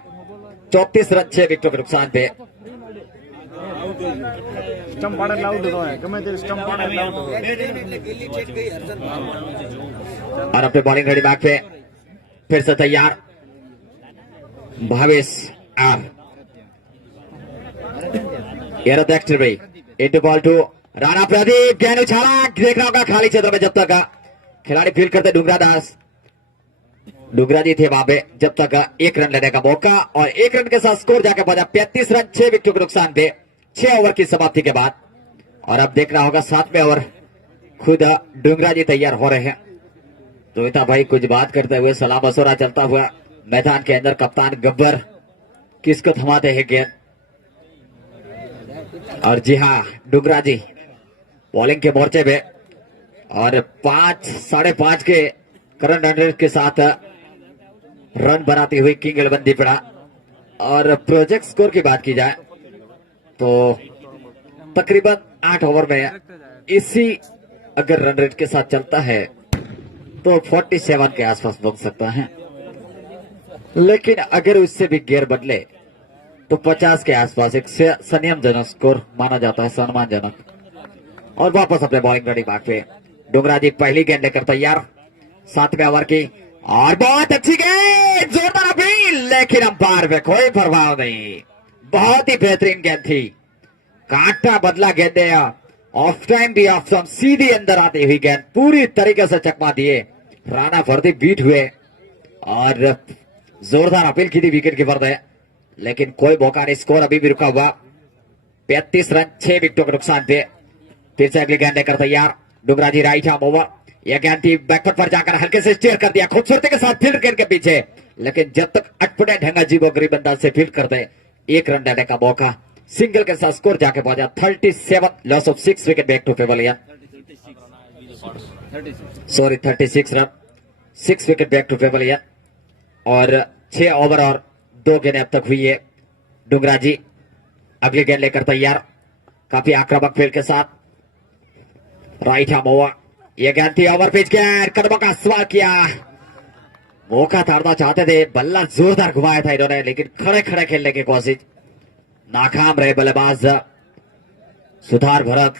34 रन 6 विकेटों के नुकसान पे। और अपने बॉलिंग रेडी बैक पे फिर से तैयार Bhavesh R. Into ball 2, Rana Pradeep गेंद उछाला, देखना होगा खाली क्षेत्र में जब तक खिलाड़ी फील्ड करते डुंगरा दास, डुंगरा जी थे वहां पे जब तक 1 रन लेने का मौका, और 1 रन के साथ स्कोर जाकर पहुंचा 35 रन 6 विकेटों के नुकसान पे 6 ओवर की समाप्ति के बाद। और अब देखना होगा 7वें ओवर खुद डुंगरा जी तैयार हो रहे हैं। रोहिता भाई कुछ बात करते हुए सलाह मशवरा चलता हुआ मैदान के अंदर। कप्तान गब्बर किसको थमाते हैं गेंद, और जी हाँ डुंगरा जी बॉलिंग के मोर्चे पे, और 5.5 के करंट रन रेट के साथ रन बनाती हुई किंग 11 दीपड़ा। और प्रोजेक्ट स्कोर की बात की जाए तो तकरीबन 8 ओवर में इसी अगर रन रेट के साथ चलता है तो 47 के आसपास बन सकता है, लेकिन अगर उससे भी गियर बदले तो 50 के आसपास एक संयमजनक स्कोर माना जाता है, सम्मानजनक। और वापस अपने बॉलिंग रेडी बैक पे डुंगरा जी पहली गेंद लेकर तैयार 7वें ओवर की, और बहुत अच्छी गेंद, जोरदार अपील, लेकिन अंपायर पे कोई प्रभाव नहीं। बहुत ही बेहतरीन गेंद थी, कांटा बदला गेंद, ऑफ टाइम भी ऑफ टाइम, सीधी अंदर आती हुई गेंद पूरी तरीके से चकमा दिए। राणा प्रदीप बीट हुए और जोरदार अपील की थी विकेट कीपर ने, लेकिन कोई मौका नहीं। स्कोर अभी भी रुका हुआ 35 रन 6 विकेटों के नुकसान पे। फिर से अगली गेंद लेकर तैयार Dungra ji, right arm over. यह गेंद थी बैकफुट पर जाकर हल्के से स्टीयर कर दिया खूबसूरती के साथ फील्ड गेंद के पीछे, लेकिन जब तक अटपटे ढंगा जीवो गरीब अंदाज से फील्ड करते 1 रन लेने का मौका, सिंगल के साथ स्कोर जाके पहुंचा 37, loss of 6 wicket back to pavilion, 36 run 6 wicket back to pavilion. और 6 ओवर और 2 गेंदें अब तक हुई है। डुंगरा जी अगली गेंद लेकर तैयार, काफी आक्रामक फील्ड के साथ, राइट आर्म ओवर। यह गेंद थी ओवर पिच गेंद, कदमों का सवाल किया, मौका ताड़ना चाहते थे, बल्ला जोरदार घुमाया था इन्होंने, लेकिन खड़े खड़े खेलने की कोशिश नाकाम रहे बल्लेबाज सुधार भरत।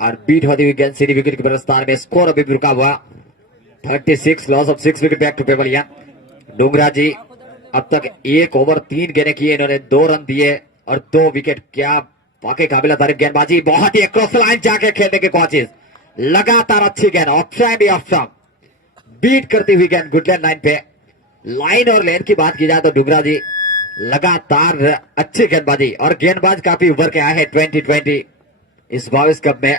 और बीट होती हुई गेंद सीधी विकेट के प्रस्थान में, स्कोर अभी भी रुका हुआ 36, loss of 6 wicket back to pavilion. Dungra ji अब तक 1 ओवर 3 गेंदें किए, इन्होंने 2 रन दिए और 2 विकेट। क्या वाकई काबिल तारीफ गेंदबाजी, बहुत ही क्रॉस लाइन जाके खेलने की कोशिश, लगातार अच्छी गेंद, ऑफ टाइम भी ऑफ टाइम, बीट करती हुई गेंद गुडलैंड लाइन पे। लाइन और लेन की बात की जाए तो डुंगरा जी लगातार अच्छी गेंदबाजी, और गेंदबाज काफी उभर के आए हैं 2020 इस 22 कप में,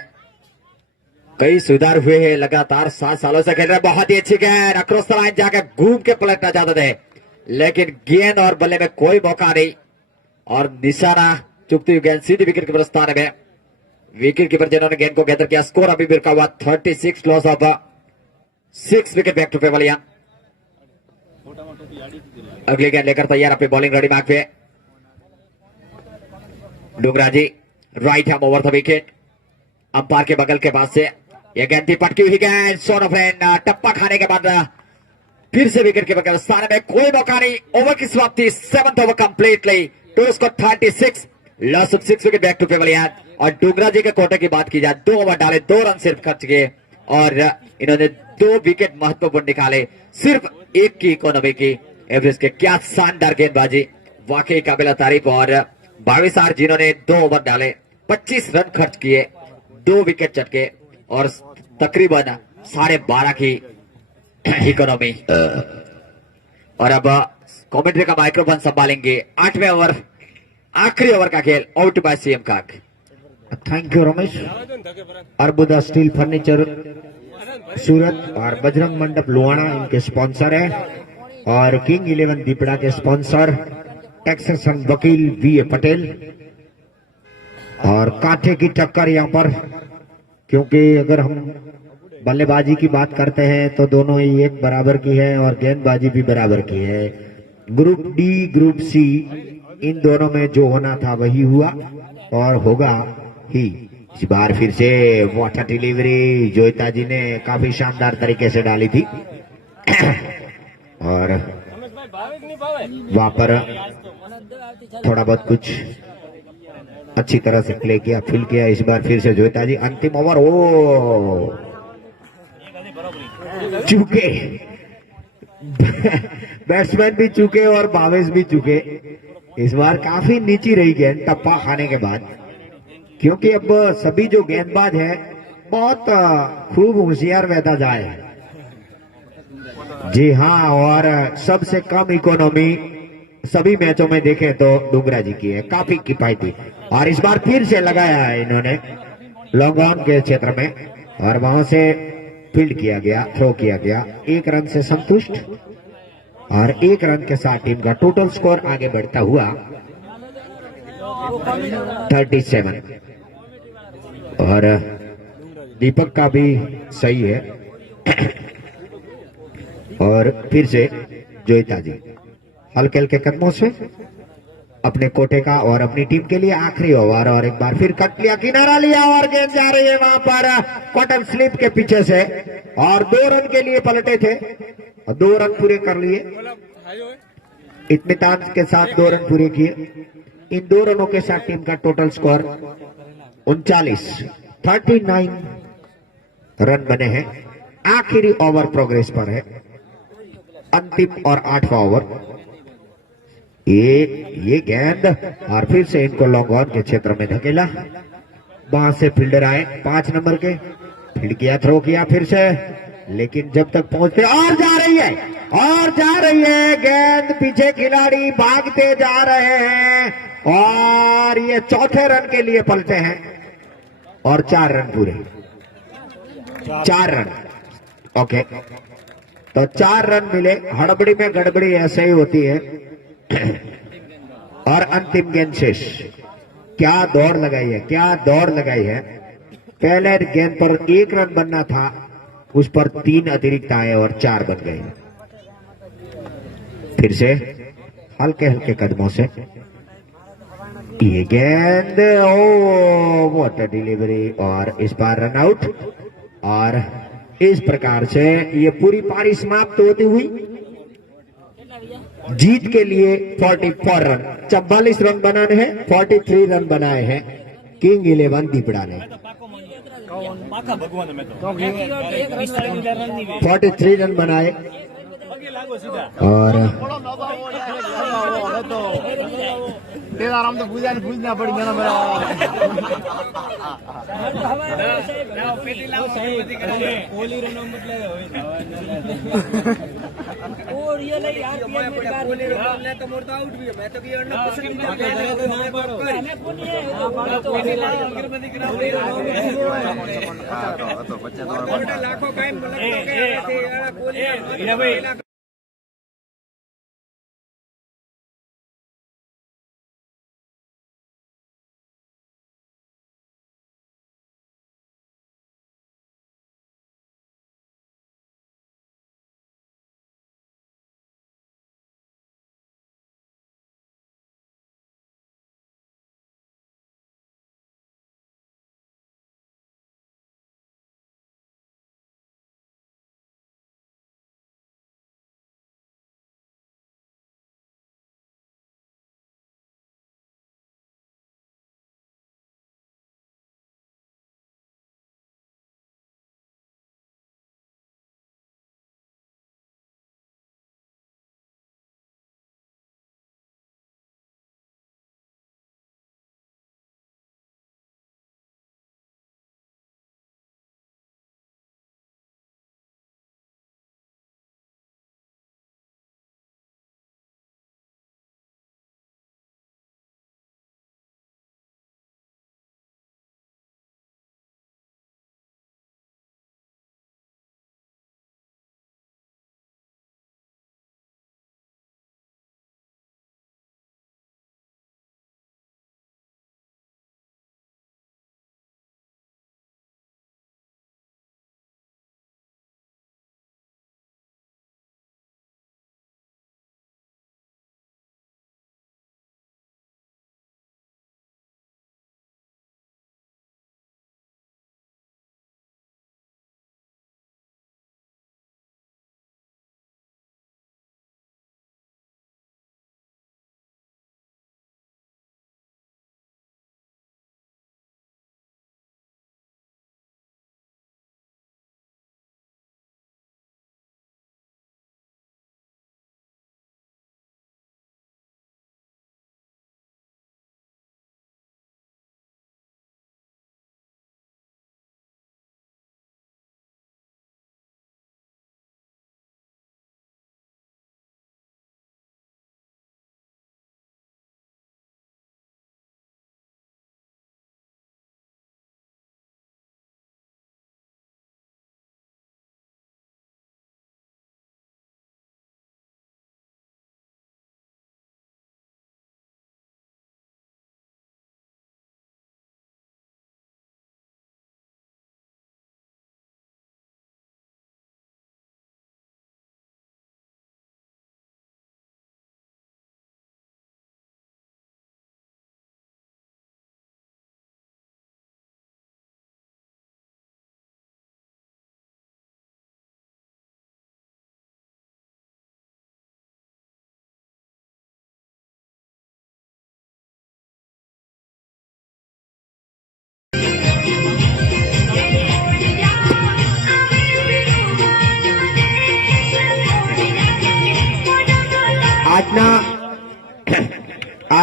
कई सुधार हुए हैं, लगातार 7 सालों से खेल रहे। बहुत ही अच्छी गेंद, अक्रॉस द लाइन जाकर घूम के पलटना चाहते थे, लेकिन गेंद और बल्ले में कोई मौका नहीं, और निशाना चुपती हुई गेंद सीधी विकेट के प्रस्थान में। विकेट कीपर जिन्होंने गेंद को गैदर किया, स्कोर अभी भी रुका हुआ 36, loss of 6 wicket back to pavilion. अगली गेंद लेकर तैयार अपनी बॉलिंग रेडी बैक पे Dungra ji, right arm over the wicket, umpire के बगल के पास से यह गेंद थी, पटकी हुई गेंद, शॉर्ट ऑफ हैंड, टप्पा खाने के बाद फिर से विकेट कीपर के स्थान में, कोई मौका नहीं। ओवर की समाप्ति 7th ओवर कंप्लीटली, तो उसको 36, loss of 6 wicket back to pavilion. और डुंगरा जी के कोटे की बात की जाए, 2 ओवर डाले, 2 रन सिर्फ खर्च किए, और इन्होंने 2 विकेट महत्वपूर्ण निकाले, सिर्फ 1 की इकोनॉमी की एवरेज के। क्या शानदार गेंदबाजी, वाकई काबिल तारीफ। और 22 आर जिन्होंने 2 ओवर डाले, 25 रन खर्च किए, 2 विकेट चटके, और तकरीबन 12.5 की इकोनॉमी। और अब कमेंट्री का माइक्रोफोन संभालेंगे 8वें ओवर, आखिरी ओवर का खेल, out by CM Kak. Thank you Ramesh. Arbuda steel furniture Surat और बजरंग मंडप लुहाना इनके स्पॉन्सर है, और किंग 11 दीपड़ा के स्पॉन्सर टैक्सेशन वकील वी ए पटेल। और कांटे की टक्कर यहाँ पर क्योंकि अगर हम बल्लेबाजी की बात करते हैं तो दोनों ही एक बराबर की है और गेंदबाजी भी बराबर की है। ग्रुप डी ग्रुप सी इन दोनों में जो होना था वही हुआ और होगा ही। इस बार फिर से वाटर डिलीवरी जोयता जी ने काफी शानदार तरीके से डाली थी और वहां पर थोड़ा बहुत कुछ अच्छी तरह से प्ले किया, फील किया। इस बार फिर से जोयता जी अंतिम ओवर, ओ चूके बैट्समैन भी चूके और भावेश भी चूके। इस बार काफी नीची रही गेंद टप्पा खाने के बाद, क्योंकि अब सभी जो गेंदबाज हैं बहुत खूब होशियार रहता जाए। जी हाँ, और सबसे कम इकोनॉमी सभी मैचों में देखें तो डुंगरा जी की है, काफी किफायती। और इस बार फिर से लगाया है इन्होंने लॉन्ग ऑन के क्षेत्र में और वहां से फील्ड किया गया, थ्रो किया गया। 1 रन से संतुष्ट और 1 रन के साथ टीम का टोटल स्कोर आगे बढ़ता हुआ 37। और दीपक का भी सही है। और फिर से जोयता जी हल्के हल्के कदमों से अपने कोटे का और अपनी टीम के लिए आखिरी ओवर, और एक बार फिर कट लिया, किनारा लिया और गेंद जा रही है वहां पर कॉटन स्लिप के पीछे से और 2 रन के लिए पलटे थे और 2 रन पूरे कर लिए। इत्मीनान के साथ 2 रन पूरे किए। इन 2 रनों के साथ टीम का टोटल स्कोर 39 रन बने हैं। आखिरी ओवर प्रोग्रेस पर है, अंतिम और 8वां ओवर। ये गेंद और फिर से इनको लॉन्ग ऑन के क्षेत्र में धकेला। वहां से फील्डर आए 5 नंबर के, फील्ड किया, थ्रो किया फिर से, लेकिन जब तक पहुंचते और जा रही है गेंद, पीछे खिलाड़ी भागते जा रहे हैं और ये चौथे रन के लिए पलटे हैं और 4 रन पूरे, 4 रन। ओके, तो 4 रन मिले। हड़बड़ी में गड़बड़ी ऐसे ही होती है। और अंतिम गेंद शेष, क्या दौड़ लगाई है। पहले गेंद पर 1 रन बनना था, उस पर 3 अतिरिक्त आए और 4 बन गए। फिर से हल्के हल्के कदमों से ये गेंद, ओ व्हाट अ डिलीवरी, और इस बार रन आउट। और इस प्रकार से ये पूरी पारी समाप्त होती हुई जीत के लिए 44 रन, 44 रन बनाने हैं, 43 रन बनाए हैं किंग 11 दीपड़ा ने। 43 रन बनाए और आराम तो पूछना पड़ गया ना मेरा। और ये ले यार तो मोड़ता आउट भी है। मैं तो ये अर्ना पसंद नहीं लाखों टाइम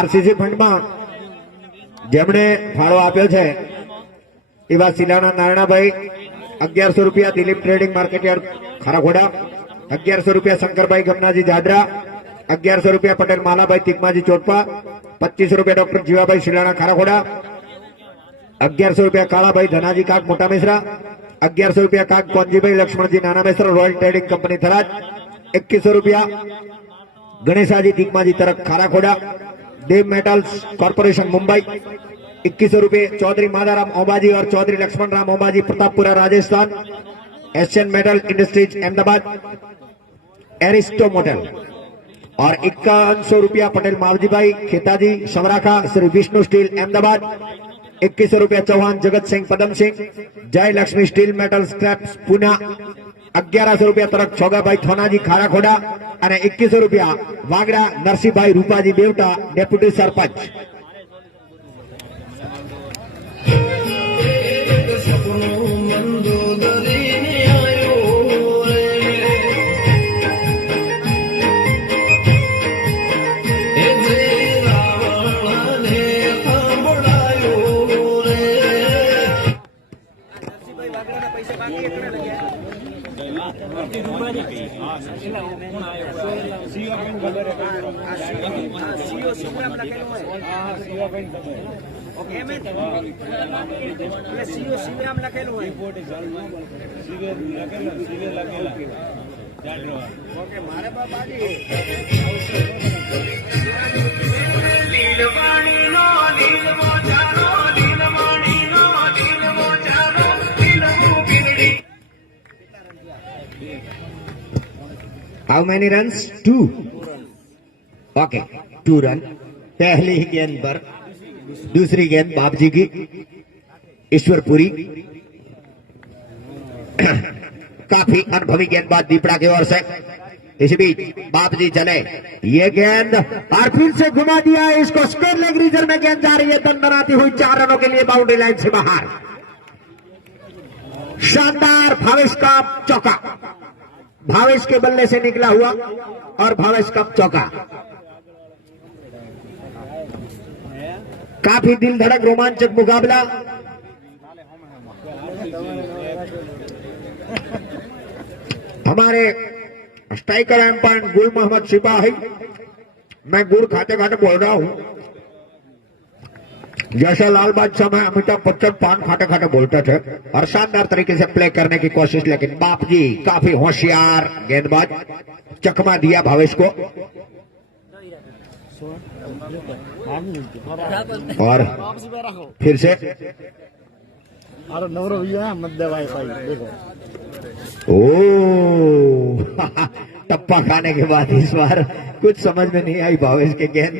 આરસીસી ફંડમાં જેમણે ફાળો આપ્યો છે એવા શિલાણા નારાયણભાઈ 1100 રૂપિયા, દિલીપ ટ્રેડિંગ માર્કેટયાર્ડ ખારાખોડા 1100 રૂપિયા, શંકરભાઈ ગમનાજી જાડરા 1100 રૂપિયા, પટેલ માલાભાઈ તિકમાજી ચોટપા 2500 રૂપિયા, ડોક્ટર જીવાભાઈ શિલાણા ખારાખોડા 1100 રૂપિયા, કાળાભાઈ ધનાજી કાક મોટા મેસરા 1100 રૂપિયા, કાક કોનજીભાઈ લક્ષ્મણજી નાના Mesra royal trading company Tharad 2100 રૂપિયા, गणेशाजी तिकमाजी तरफ खाराखोड़ा, देव मेटल्स कॉर्पोरेशन मुंबई 2100 रुपए, चौधरी माधाराम ओबाजी और Chaudhary Laxman Ram Obaji Pratappura Rajasthan, Asian metal industries Ahmedabad, Aristo motel और 5100 रुपया पटेल मावजी भाई खेताजी समराखा, श्री विष्णु स्टील अहमदाबाद 2100 रुपया, Chauhan Jagat Singh Padam Singh, Jai Laxmi steel metal scraps Pune 1100 रुपया तरफ छोगाभाई थोनाजी खाराखोड़ा અને 2100 રૂપિયા વાગડા નરસિંહભાઈ રૂપાજી બેવટા ડેપ્યુટી સરપંચ. લીલવાણીનો લીલવો ચારો, લીલવાણીનો લીલવો ચારો, લીલવું Bildi. How many runs? 2. Okay, 2 run. पहली ही गेंद पर दूसरी गेंद बापजी की ईश्वरपुरी. काफी अनुभवी गेंदबाज दीपड़ा की ओर से. इसी बीच बापजी चले, ये गेंद और फिर से घुमा दिया. इसको स्क्वायर लेग रीजन में गेंद जा रही है, दंदनाती हुई 4 रनों के लिए बाउंड्री लाइन से बाहर. शानदार भावेश का चौका, भावेश के बल्ले से निकला हुआ और भावेश का चौका. काफी दिल धड़क रोमांचक मुकाबला. हमारे स्ट्राइकर एम्पायर गुल मोहम्मद सिपाही, मैं गुड़ खाते खाते बोल रहा हूं, जैसे लाल बादशाह में अमिताभ बच्चन पान खाते खाते बोलते थे. और शानदार तरीके से प्ले करने की कोशिश, लेकिन बाप जी काफी होशियार गेंदबाज, चकमा दिया भावेश को. और फिर से ओ टप्पा खाने के बाद इस बार कुछ समझ में नहीं आई भावेश के गेंद,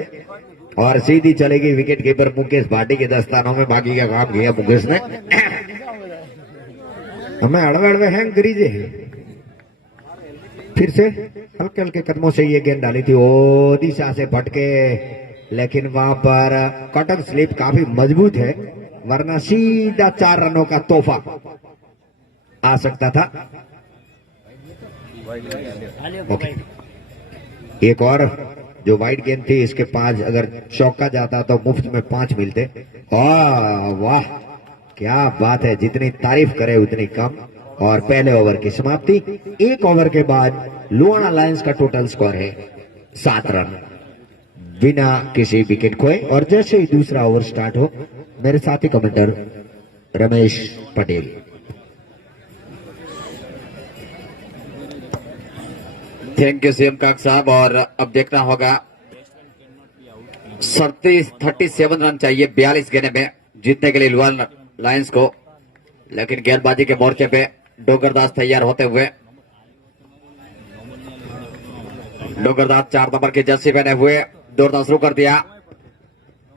और सीधी चलेगी विकेट कीपर मुकेश भाटी के दस्तानों में. बाकी का काम किया मुकेश ने. हमें अड़वे अड़वे हैं गरीजे. फिर से हल्के हल्के कदमों से ये गेंद डाली थी, ओ दिशा से भटके, लेकिन वहां पर कॉटन स्लिप काफी मजबूत है, वरना सीधा 4 रनों का तोहफा आ सकता था. ओके, एक और जो वाइड गेंद थी, इसके 5 अगर चौका जाता तो मुफ्त में 5 मिलते. वाह क्या बात है, जितनी तारीफ करे उतनी कम. और पहले ओवर की समाप्ति. 1 ओवर के बाद लुआना लायंस का टोटल स्कोर है 7 रन बिना किसी विकेट खोए. और जैसे ही दूसरा ओवर स्टार्ट हो, मेरे साथी commenter Ramesh Patel. Thank you CM काक साहब. और अब देखना होगा 37 रन चाहिए 42 गेंदे में जीतने के लिए लुआना लायंस को. लेकिन गेंदबाजी के मोर्चे पे डोगरदास तैयार होते हुए. डोगरदास 4 नंबर की जर्सी पहने हुए दौड़ना शुरू कर दिया.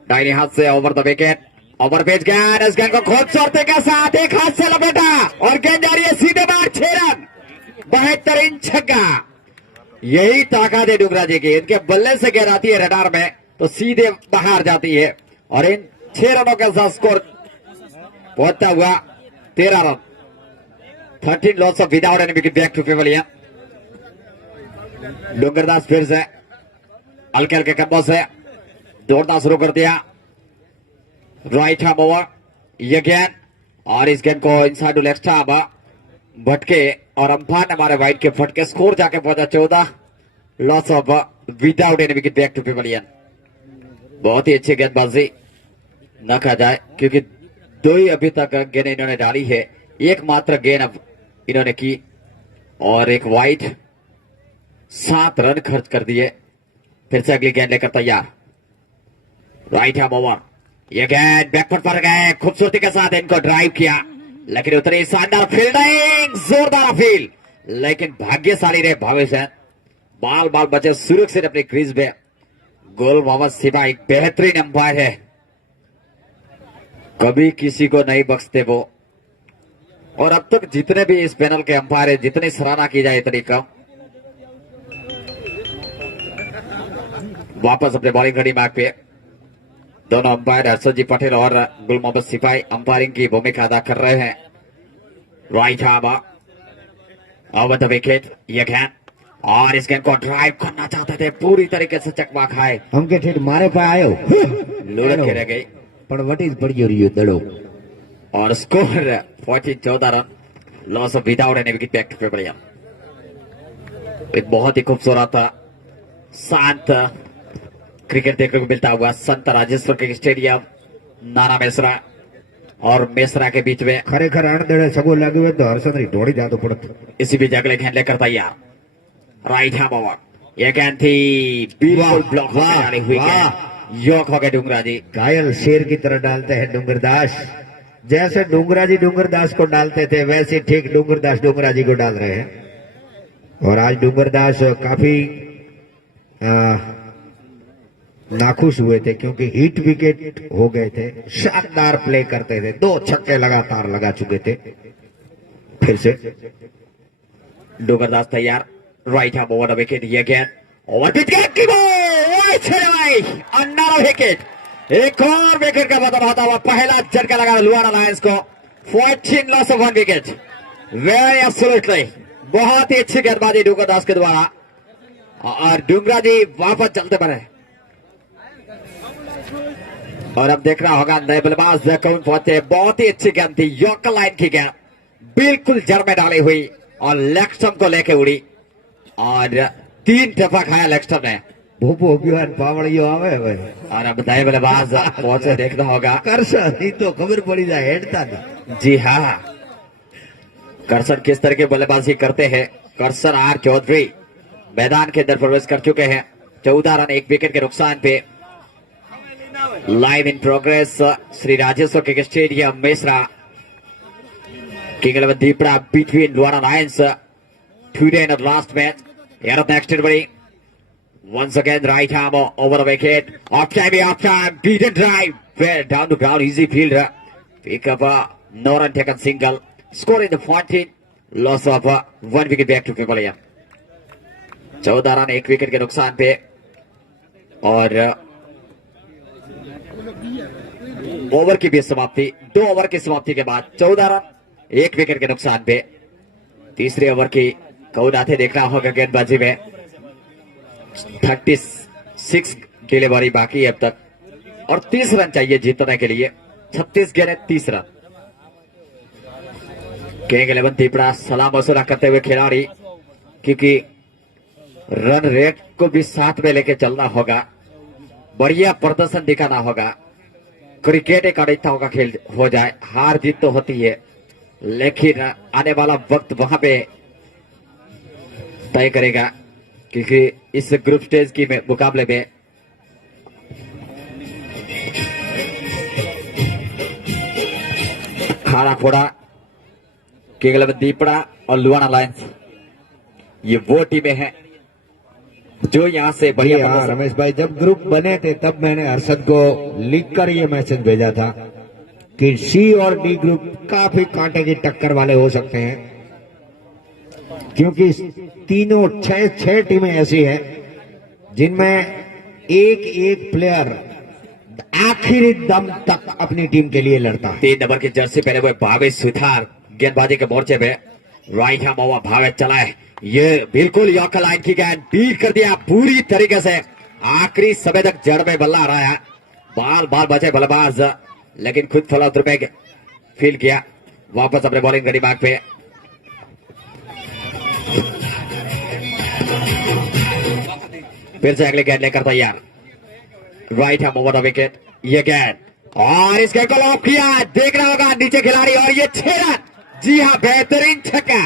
दाहिने हाथ से over the wicket, over page गया. इस गेंद को खूबसूरती के साथ एक हाथ से लपेटा और गेंद जा रही है सीधे बाहर. 6 रन, 72 छक्का. यही ताकत है डोगरा जी की. इनके बल्ले से गेंद आती है रडार में तो सीधे बाहर जाती है. और इन 6 रनों के साथ स्कोर पहुंचता हुआ 13 run. 13 loss of without any wicket back to pavilion. Dongardas फिर से हल्के हल्के कदमों से दौड़ना शुरू कर दिया। राइट हैंड ओवर ये गेंद और इस गेंद को इनसाइड टू लेग स्टंप भटके और अंपायर ने हमारे वाइड के फटके स्कोर जाके पहुंचा 14 loss of without any wicket back to pavilion. बहुत ही अच्छी गेंदबाजी न कहा जाए क्योंकि दो ही अभी तक गेंद इन्होंने डाली है, एकमात्र गेंद अब इन्होंने की और एक वाइड, 7 रन खर्च कर दिए। फिर से अगली गेंद लेकर तैयार। राइट हैंड ओवर ये गेंद बैकफुट पर गए, खूबसूरती के साथ इनको ड्राइव किया लेकिन उतरी शानदार फील्डिंग, जोरदार फील्ड, लेकिन भाग्यशाली रहे भावेश है, बाल बाल बचे सुरक्षित अपनी क्रीज पे। गुल मोहम्मद सिपा एक बेहतरीन अंपायर है, कभी किसी को नहीं बख्शते वो, और अब तक जितने भी इस पैनल के अंपायर है जितनी सराहना की जाए इतनी कम। वापस अपने बॉलिंग घड़ी मार्ग पे दोनों अंपायर हर्षद जी पटेल और गुल मोहम्मद सिपाही अंपायरिंग की भूमिका अदा कर रहे हैं। Right hand over the wicket ये गेंद और इस गेंद को ड्राइव करना चाहते थे, पूरी तरीके से चकमा खाए, हमके ठेठ मारे पे आयो लुढ़क के रह गई पर वट इज बड़ी रही दड़ो और score 14 run loss of without any wicket back to pavilion. एक बहुत ही खूबसूरत शांत क्रिकेट देखने को मिलता हुआ संत राजेश्वर के स्टेडियम नाना मेसरा और मेसरा के बीच में खरेखर अणदड़े सगो लगे हुए तो हर्षद ढोड़ी जादू पड़त। इसी बीच अगले गेंद लेकर तैयार। राइट हैंड ओवर ये गेंद थी बिल्कुल ब्लॉक वाली हुई गेंद, योक हो गए डूंगरा जी। घायल शेर की तरह डालते हैं डूंगरदास, जैसे डूंगरा जी डूंगरदास को डालते थे वैसे ठीक डूंगरदास डूंगरा जी को डाल रहे हैं। और आज डूंगरदास काफी नाखुश हुए थे क्योंकि हिट विकेट हो गए थे, शानदार प्ले करते थे, 2 छक्के लगातार लगा चुके थे। फिर से डूंगरदास तैयार। Right hand over the wicket ये गेंद ओवर पिच अंडर विकेट, एक और विकेट का बदल होता हुआ पहला झटका लगा लुधियाना लायंस को। 14 loss of 1 wicket, very absolutely बहुत ही अच्छी गेंदबाजी डूंगरदास के द्वारा और डूंगरा जी वापस चलते बने। और अब देखना होगा नए बल्लेबाज कौन पहुंचे। बहुत ही अच्छी गेंद थी, यॉर्कर लाइन की गेंद बिल्कुल जड़ में डाली हुई और लेग स्टंप को लेके उड़ी और 3 टप्पा खाया लेग स्टंप ने। भूपो बिहान पावड़ियो आवे है भाई। और अब नए बल्लेबाज पहुंचे, देखना होगा। करसा नहीं तो खबर पड़ी जाए हेडता नहीं। जी हाँ, करसन किस तरह की बल्लेबाजी करते हैं। करसन आर चौधरी मैदान के अंदर प्रवेश कर चुके हैं। 14 रन 1 विकेट के नुकसान पे। Live in progress Shri Rajeshwar cricket stadium Mesra, king 11 Deepda between Ludhiana lions today in the last match here of next everybody. Once again right arm over the wicket, off time beaten drive well down to ground, easy fielder pick up no run taken single, score in the 14 loss of 1 wicket back to Pavilion. 14 run 1 wicket के नुकसान पे और over की भी समाप्ति, 2 over की समाप्ति के बाद 14 रन 1 विकेट के नुकसान पे। तीसरे ओवर की कौन आते देखना होगा गेंदबाजी में। 36 डिलीवरी बाकी है अब तक और 30 रन चाहिए जीतने के लिए। 36 गेंदें 30 रन। किंग 11 दीपड़ा सलाम वसूला करते हुए खिलाड़ी, क्योंकि रन रेट को भी साथ में लेके चलना होगा, बढ़िया प्रदर्शन दिखाना होगा। क्रिकेट एक अड़िताओं का खेल हो जाए, हार जीत तो होती है लेकिन आने वाला वक्त वहां पे तय करेगा, क्योंकि इस ग्रुप स्टेज की मुकाबले में खाड़ा खोड़ा किंग 11 दीपड़ा और लुधियाना लायंस ये वो टीमें हैं जो यहां से बढ़िया हाँ रमेश भाई, जब ग्रुप बने थे तब मैंने हर्षद को लिखकर ये मैसेज भेजा था कि सी और डी ग्रुप काफी कांटे की टक्कर वाले हो सकते हैं, क्योंकि तीनों 6 टीमें ऐसी हैं जिनमें एक प्लेयर आखिरी दम तक अपनी टीम के लिए लड़ता है। 3 नंबर की जर्सी पहने हुए भावेश सुथार गेंदबाजी के मोर्चे पे राइट हैंड ओवर भावेश चला है, ये बिल्कुल यॉर्कर लाइन की गेंद बीट कर दिया पूरी तरीके से आखिरी समय तक जड़ में बल्ला आ रहा है, बाल बाल बचे बल्लेबाज, लेकिन खुद थोड़ा रुपए फील किया। वापस अपने बॉलिंग गड़ी बाग पे फिर से अगले गेंद लेकर तैयार। Right hand over the wicket, ये गेंद और इस गेंद को लॉक किया, देखना होगा नीचे खिलाड़ी, और ये 6 रन। जी हाँ, बेहतरीन छक्का,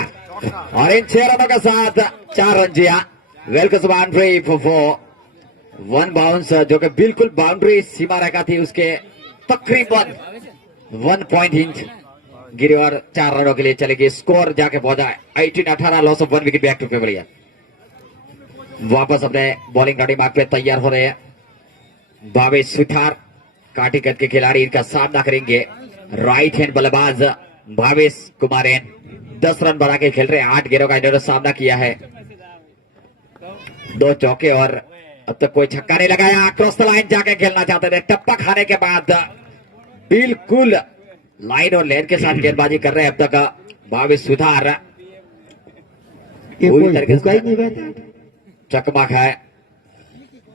और इन 6 रनों के साथ 4 रन जिया। वेलकम बाउंड्री फॉर 1 बाउंस, जो कि बिल्कुल बाउंड्री सीमा रेखा थी उसके तकरीबन 1 पॉइंट इंच गिरी, और 4 रनों के लिए चलेगी। स्कोर जाके पहुंचा 18-18, loss of 1 wicket back to pavilion. वापस अपने बॉलिंग रेडी मार्क पे तैयार हो रहे हैं भावेश सुथार, काटी कद के खिलाड़ी इनका सामना करेंगे। राइट हैंड बल्लेबाज भावेश कुमारेन 10 रन बना के खेल रहे हैं। 8 गेंदों का इन्होंने सामना किया है, 2 चौके, और अब तक कोई छक्का नहीं लगाया। क्रॉस द लाइन जाके खेलना चाहते थे, टप्पा खाने के बाद बिल्कुल लाइन और लेन के साथ गेंदबाजी कर रहे हैं अब तक भावेश सुथार। पूरी तरीके से चकमा खाए।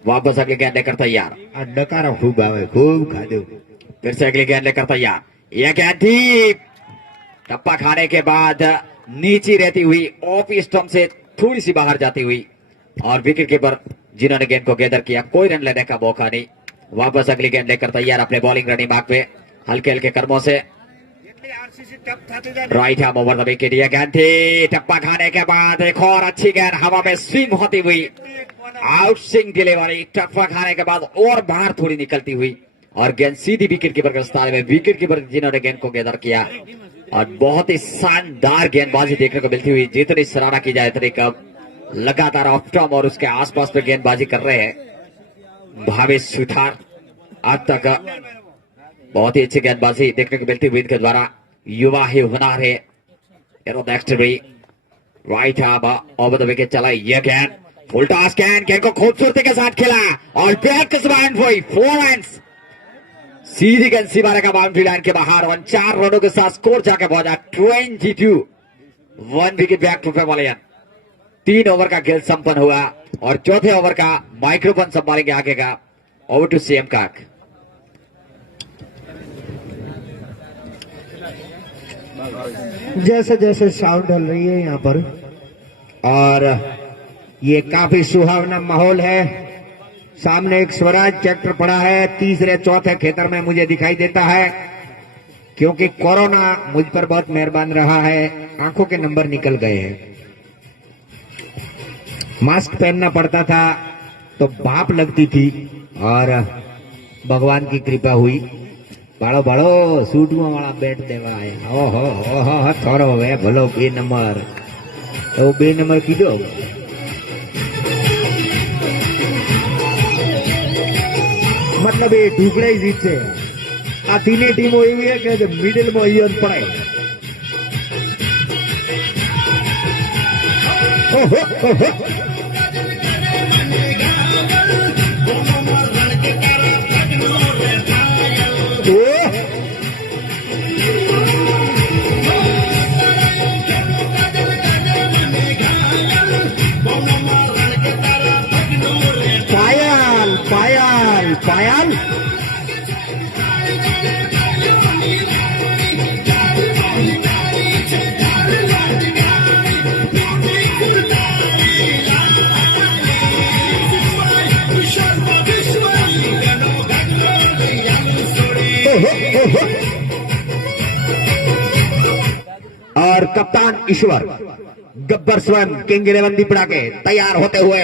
वापस अगली गेंद लेकर तैयार, डकारा खूब आवे, खूब खा दो। फिर से अगली गेंद लेकर तैयार। यह गेंद थी, टप्पा खाने के बाद नीचे रहती हुई ऑफ स्टंप से थोड़ी सी बाहर जाती हुई, और विकेट कीपर जिन्होंने गेंद को गैदर किया, कोई रन लेने का मौका नहीं। वापस अगली गेंद लेकर तैयार अपने बॉलिंग रनिंग मार्क पे हल्के हल्के कर्मों से। Right hand over the wicket, यह गेंद थी, टप्पा खाने के बाद एक और अच्छी गेंद हवा में स्विंग होती हुई, आउट स्विंग डिलीवरी, टप्पा खाने के बाद और बाहर थोड़ी निकलती हुई, और गेंद सीधी विकेट कीपर के स्थान में। विकेट कीपर जिन्होंने गेंद को गैदर किया, और बहुत ही शानदार गेंदबाजी देखने को मिलती हुई। जितनी सराहना की जाए इतनी कम। लगातार ऑफ स्टंप और उसके आसपास पे गेंदबाजी कर रहे हैं भावेश सुथार। आज तक बहुत ही अच्छी गेंदबाजी देखने को मिलती हुई इनके द्वारा। युवा है, हुनर है, next right hand over the wicket चला। यह गेंद फुल टॉस गेंद को खूबसूरती के साथ खेला, और बैक टू बाउंड्री, 4 रन्स, सीधी गेंद सीमा का बाउंड्री लाइन के बाहर, और 4 रनों के साथ स्कोर जाकर पहुंचा 22, 1 विकेट बैक टू फेवरिया। 3 ओवर का खेल संपन्न हुआ, और चौथे ओवर का माइक्रोफोन संभालेंगे आगे का। ओवर टू सीएम काक। जैसे जैसे साउंड ढल रही है यहाँ पर, और ये काफी सुहावना माहौल है। सामने एक स्वराज ट्रैक्टर पड़ा है, तीसरे चौथे खेतर में मुझे दिखाई देता है, क्योंकि कोरोना मुझ पर बहुत मेहरबान रहा है। आंखों के नंबर निकल गए हैं, मास्क पहनना पड़ता था तो भाप लगती थी, और भगवान की कृपा हुई। बाड़ो बाड़ो सूटवा वाला बैठ देवा आया। ओहो थोड़ो वे भलो 2 नंबर, तो 2 नंबर कीधो। मतलब ये ઢુકડા જ જીતશે। આ 3 ટીમો એવી છે કે મિડલ માં ઈયન પડે। પાયલ પાયલ પાયલ और कप्तान ईश्वर गब्बर स्वयं किंग 11 दीपड़ा के तैयार होते हुए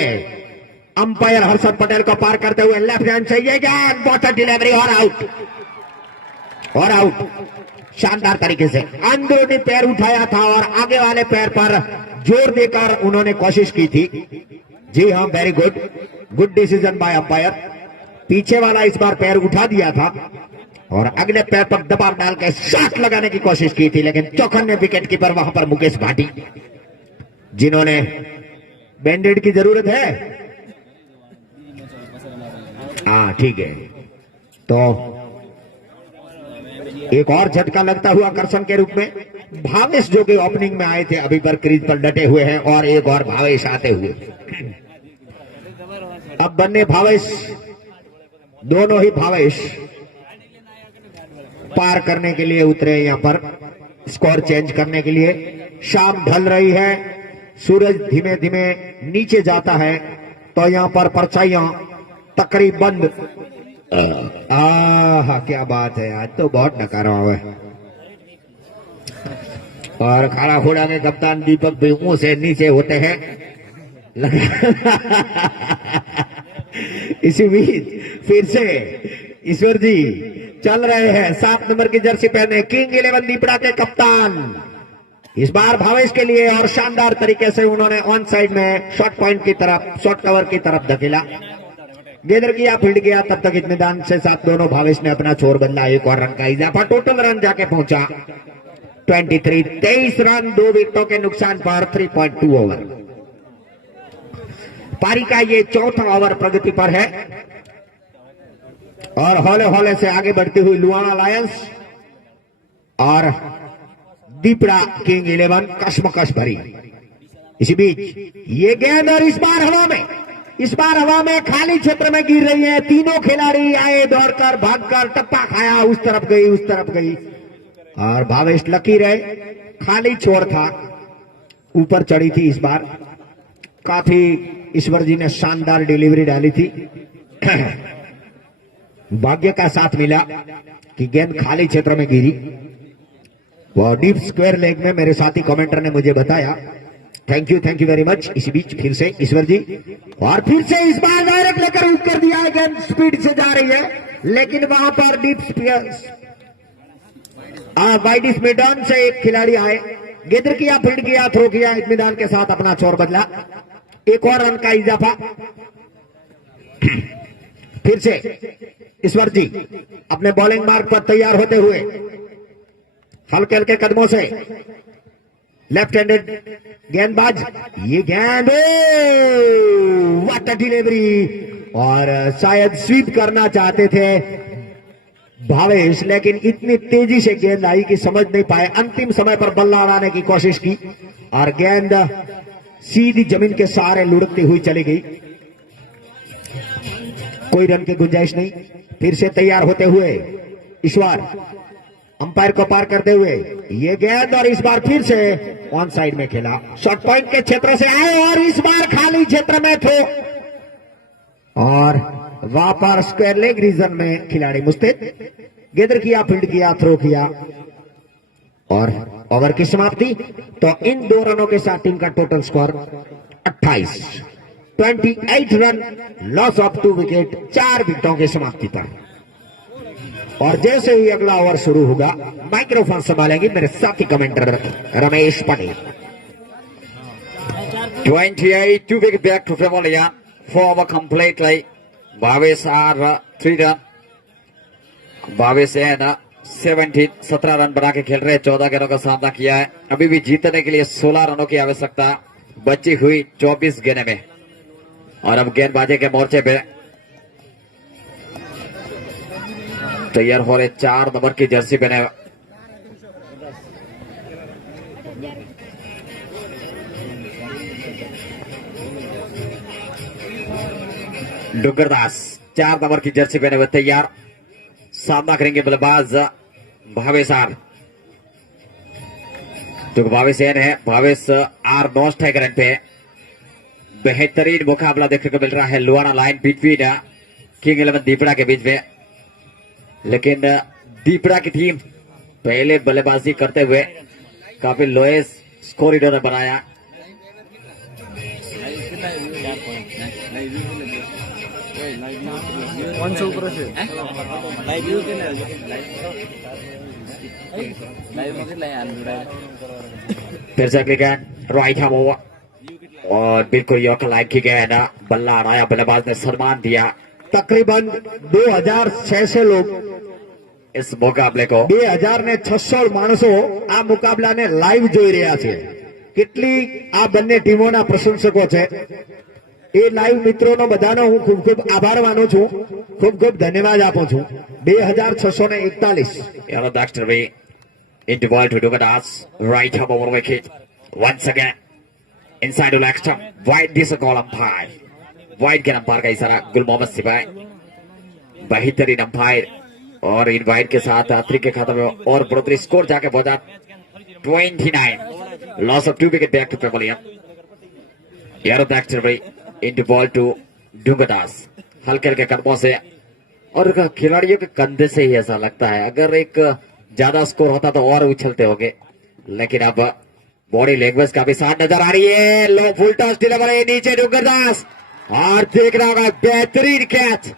अंपायर हर्षद पटेल को पार करते हुए लेफ्ट हैंड से ये गेंद बहुत डिलीवरी और आउट शानदार तरीके से अंदरूनी पैर उठाया था और आगे वाले पैर पर जोर देकर उन्होंने कोशिश की थी। जी हाँ, very good decision by umpire. पीछे वाला इस बार पैर उठा दिया था और अगले पैर पर दबाव डाल के शॉट लगाने की कोशिश की थी, लेकिन चौखन्ने विकेट कीपर वहां पर मुकेश भाटी, जिन्होंने बैंडेड की जरूरत है। हाँ ठीक है, तो एक और झटका लगता हुआ आकर्षण के रूप में भावेश जो कि ओपनिंग में आए थे अभी पर क्रीज पर डटे हुए हैं और एक और भावेश आते हुए। अब बन्ने भावेश, दोनों ही भावेश पार करने के लिए उतरे यहाँ पर, स्कोर चेंज करने के लिए। शाम ढल रही है, सूरज धीमे धीमे नीचे जाता है, तो यहाँ पर परछाइयां तकरीबन क्या बात है, आज तो बहुत नकारा हुआ है। और खाड़ा खोड़ा के कप्तान दीपक भी मुंह से नीचे होते हैं। इसी बीच फिर से ईश्वर जी चल रहे हैं, 7 नंबर की जर्सी पहने किंग 11 दीपड़ा के कप्तान, इस बार भावेश के लिए। और शानदार तरीके से उन्होंने ऑन साइड में शॉर्ट पॉइंट की तरफ, शॉर्ट कवर की तरफ धकेला, गेंदर किया, फील्ड गया। तब तक इत्मीनान से साथ दोनों भावेश ने अपना छोर बदला, एक और रन का इजाफा, टोटल रन जाके पहुंचा 23। 23 रन 2 विकेटों के नुकसान पर 3.2 ओवर। पारी का ये चौथा ओवर प्रगति पर है और हौले हौले से आगे बढ़ती हुई लुआना लायंस और दीपड़ा किंग 11 कश्मकश भरी। इसी बीच ये गेंद, और इस बार हवा में खाली क्षेत्र में गिर रही है। तीनों खिलाड़ी आए दौड़कर, भागकर, टप्पा खाया, उस तरफ गई और भावेश लकी रहे, खाली छोर था, ऊपर चढ़ी थी। इस बार काफी ईश्वर जी ने शानदार डिलीवरी डाली थी। भाग्य का साथ मिला कि गेंद खाली क्षेत्र में गिरी, वो डीप स्क्वायर लेग में। मेरे साथी कमेंटर ने मुझे बताया, थैंक यू वेरी मच। इसी बीच फिर से ईश्वर जी, और फिर से इस बार डायरेक्ट लेकर हुक कर दिया है, गेंद स्पीड से जा रही है, लेकिन वहां पर डीप वाइड मिडॉन से एक खिलाड़ी आए, गेंदर किया, फील्ड किया, थ्रो किया, इत्मीनान के साथ अपना छोर बदला, एक और रन का इजाफा। फिर से ईश्वर जी अपने बॉलिंग मार्ग पर तैयार होते हुए हल्के हल्के कदमों से, लेफ्ट हैंडेड गेंदबाज, ये गेंद, व्हाट अ डिलीवरी, और शायद स्वीप करना चाहते थे भावेश, लेकिन इतनी तेजी से गेंद आई कि समझ नहीं पाए। अंतिम समय पर बल्ला उड़ाने की कोशिश की और गेंद सीधी जमीन के सहारे लुढ़कती हुई चली गई, कोई रन की गुंजाइश नहीं। फिर से तैयार होते हुए ईश्वर अंपायर को पार करते हुए ये गेंद, और इस बार फिर से ऑन साइड में खेला, शॉर्ट पॉइंट के क्षेत्र से आए और इस बार खाली क्षेत्र में थ्रो, और वहां पर स्क्वायर लेग रीजन में खिलाड़ी मुस्तैद, गेंदर किया, फील्ड किया, थ्रो किया और ओवर की समाप्ति। तो इन 2 रनों के साथ टीम का total score 28 run, loss of 2 wicket, 4 विकेटों की समाप्ति पर। और जैसे ही अगला ओवर शुरू होगा, माइक्रोफोन संभालेंगे मेरे साथी commenter Ramesh Patel. 28 2 wicket back to Tremolia, 4 over completely. Bhavesh are 3 run. Bhavesh है 17 रन बना के खेल रहे, 14 गेंदों का सामना किया है। अभी भी जीतने के लिए 16 रनों की आवश्यकता बची हुई 24 गेंदे में। और अब गेंदबाजी के मोर्चे पे तैयार हो रहे 4 नंबर की जर्सी पहने डुगरदास, 4 नंबर की जर्सी पहने हुए तैयार, सामना करेंगे बल्लेबाज भावेश आर, जो भावेश एन है। Bhavesh R non strike run पे। बेहतरीन मुकाबला देखने को मिल रहा है लुआना लाइन बिटवीन किंग 11 दीपड़ा के बीच में, लेकिन दीपड़ा की टीम पहले बल्लेबाजी करते हुए काफी लोएस्ट स्कोर इन्होंने बनाया। फिर से अगली गेंद राइट हैंड ओवर और बिल्कुल यॉर्कर लाइन की गेंद, बल्ला हराया, बल्लेबाज ने सम्मान दिया। तकरीबन 2600 लोग इस मुकाबले को 2600 માણસો આ મુકાબલાને લાઈવ જોઈ રહ્યા છે। કેટલી આ બંને ટીમોના પ્રશંસકો છે, એ લાઈવ મિત્રોનો બધાનો હું ખૂબ ખૂબ આભાર માનું છું, ખૂબ ખૂબ ધન્યવાદ આપું છું। 2641 Yellow Dexter B into ball to Dugadas, right hand over wicket once again inside the leg stump, wide this a goal umpire, wide के अंपायर का इशारा गुल मोहम्मद सिपाही, बेहतरीन अंपायर, और इन वाइड के साथ आखिरी के खाते में और बढ़ोतरी, स्कोर जाके पहुंचा 29, loss of 2 wicket back to pavilion. यारो बैक्टर इनटू बॉल टू डुंगरदास, हल्के हल्के कदमों से, और खिलाड़ियों के कंधे से ही ऐसा लगता है, अगर एक ज्यादा स्कोर होता तो और उछलते होंगे, लेकिन अब बॉडी लैंग्वेज का भी साथ नजर आ रही है। लो फुल टॉस डिलीवरी, नीचे डुंगरदास, और देख रहा होगा बेहतरीन कैच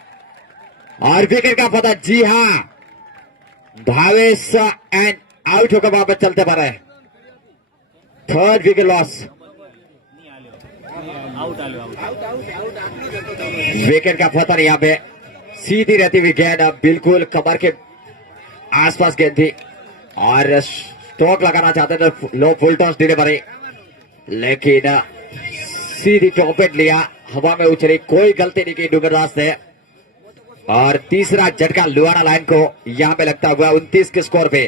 और विकेट का पता। जी हाँ, भावेश एंड आउट होकर वापस चलते पड़े, 3rd विकेट लॉस। विकेट का पता नहीं, यहाँ पे सीधी रहती हुई गेंद बिल्कुल कमर के आसपास गेंद थी और स्ट्रोक लगाना चाहते थे, लो फुल टॉस डिलीवरी, लेकिन सीधी टॉपेट लिया, हवा में उछली, कोई गलती नहीं की डुंगरदास ने। और तीसरा झटका लुआना लाइन को यहां पे लगता हुआ 29 के स्कोर पे।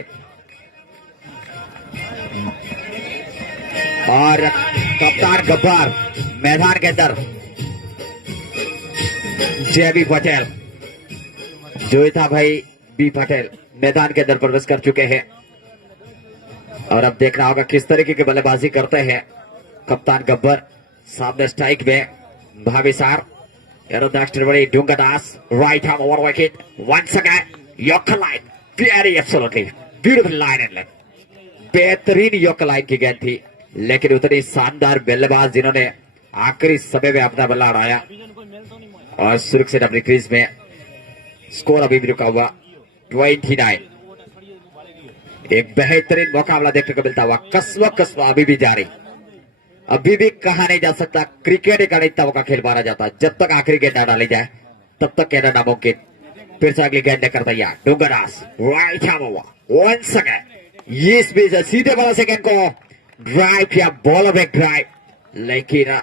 और कप्तान गब्बर मैदान के अंदर, जेबी पटेल, जोईता भाई बी पटेल मैदान के अंदर प्रवेश कर चुके हैं, और अब देखना होगा किस तरीके की बल्लेबाजी करते हैं कप्तान गब्बर। सामने स्ट्राइक में Bhavisar, Dungardas, right arm over wicket, once again yorker line, very absolutely beautiful line and length, बेहतरीन यॉर्कर लाइन की गेंद थी, लेकिन उतनी शानदार बल्लेबाज जिन्होंने आखिरी समय में अपना बल्ला उड़ाया और सुरक्षित अपनी क्रीज में। स्कोर अभी भी रुका हुआ 29। एक बेहतरीन मुकाबला देखने को मिलता हुआ, कसवा अभी भी जारी, अभी भी कहा नहीं जा सकता क्रिकेट एक अनिश्चितता का खेल माना जाता है। जब तक आखिरी गेंद ना डाली जाए तब तक कहना नामुमकिन। फिर से अगली गेंद लेकर तैयार Dungardas, right hand over, once again, ये स्पीड सीधे वाला सेकंड को ड्राइव या बॉल बैक ड्राइव, लेकिन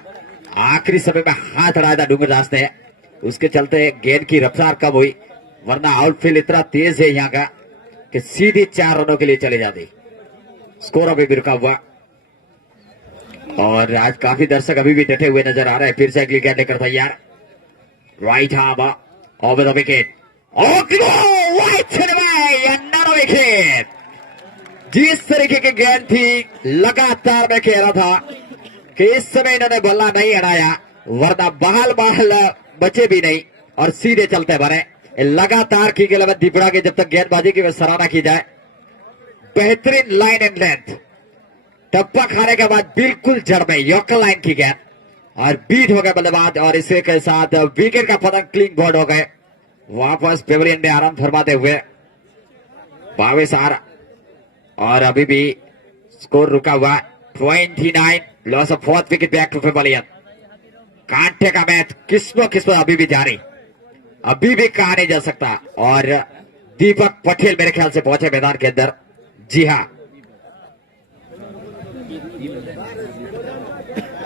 आखिरी समय में हाथ हटाया था डुंगरदास ने, उसके चलते गेंद की रफ्तार कम हुई, वरना आउटफील्ड इतना तेज है यहाँ का कि सीधी 4 रनों के लिए चले जाते। स्कोर अभी भी रुका हुआ, और आज काफी दर्शक अभी भी डटे हुए नजर आ रहे हैं। फिर से अगली गेंद लेकर तैयार, right arm over the wicket, wicket. जिस तरीके की गेंद थी, लगातार मैं कह रहा था कि इस समय इन्होंने बल्ला नहीं हटाया, वरना बहाल बचे भी नहीं और सीधे चलते बने। लगातार की गेंद दिपड़ा के जब तक गेंदबाजी की सराहना की जाए, बेहतरीन लाइन एंड लेंथ, टप्पा खाने के बाद बिल्कुल जड़ में यॉर्कर लाइन की गेंद और बीट हो गए बल्लेबाज, और इसी के साथ विकेट का पतंग क्लीन बॉर्ड हो गए। वापस पेविलियन में आराम फरमाते हुए भावेसार, और अभी भी स्कोर रुका हुआ 29, loss of 4th wicket back to pavilion. कांटे का मैच किस्मत अभी भी जारी, अभी भी कहा नहीं जा सकता। और दीपक पटेल मेरे ख्याल से पहुंचे मैदान के अंदर। जी हाँ,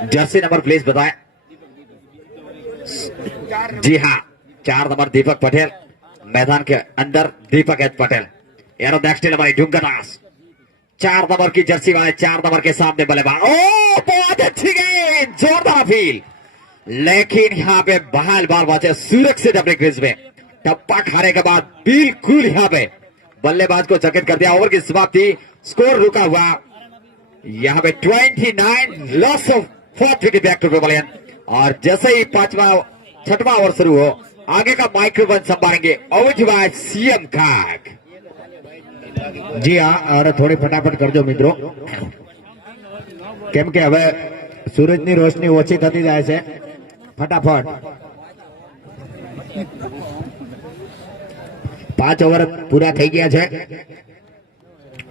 जर्सी नंबर प्लीज बताएं। जी हाँ, 4 नंबर दीपक पटेल मैदान के अंदर, दीपक एच पटेल। एरो नेक्स्ट हमारी डुंगरदास, 4 नंबर की जर्सी वाले 4 नंबर के सामने बल्लेबाज। ओ बहुत अच्छी गेंद, जोरदार अपील, लेकिन यहाँ पे बहाल बाल बचे सुरक्षित अपने क्रीज में। टप्पा खाने के बाद बिल्कुल यहाँ पे बल्लेबाज को चकित कर दिया। ओवर की समाप्ति, स्कोर रुका हुआ यहाँ पे 29, loss of 4th wicket back to pavilion. और जैसे ही 6वां ओवर शुरू हो, आगे का माइक्रोफोन संभालेंगे अवधबाज सीएम खाग। जी हाँ, और थोड़ी फटाफट कर दो મિત્રો, કેમ કે હવે સૂરજની રોશની ઓછી થતી જાય છે, ફટાફટ। 5 ઓવર પૂરા થઈ ગયા છે,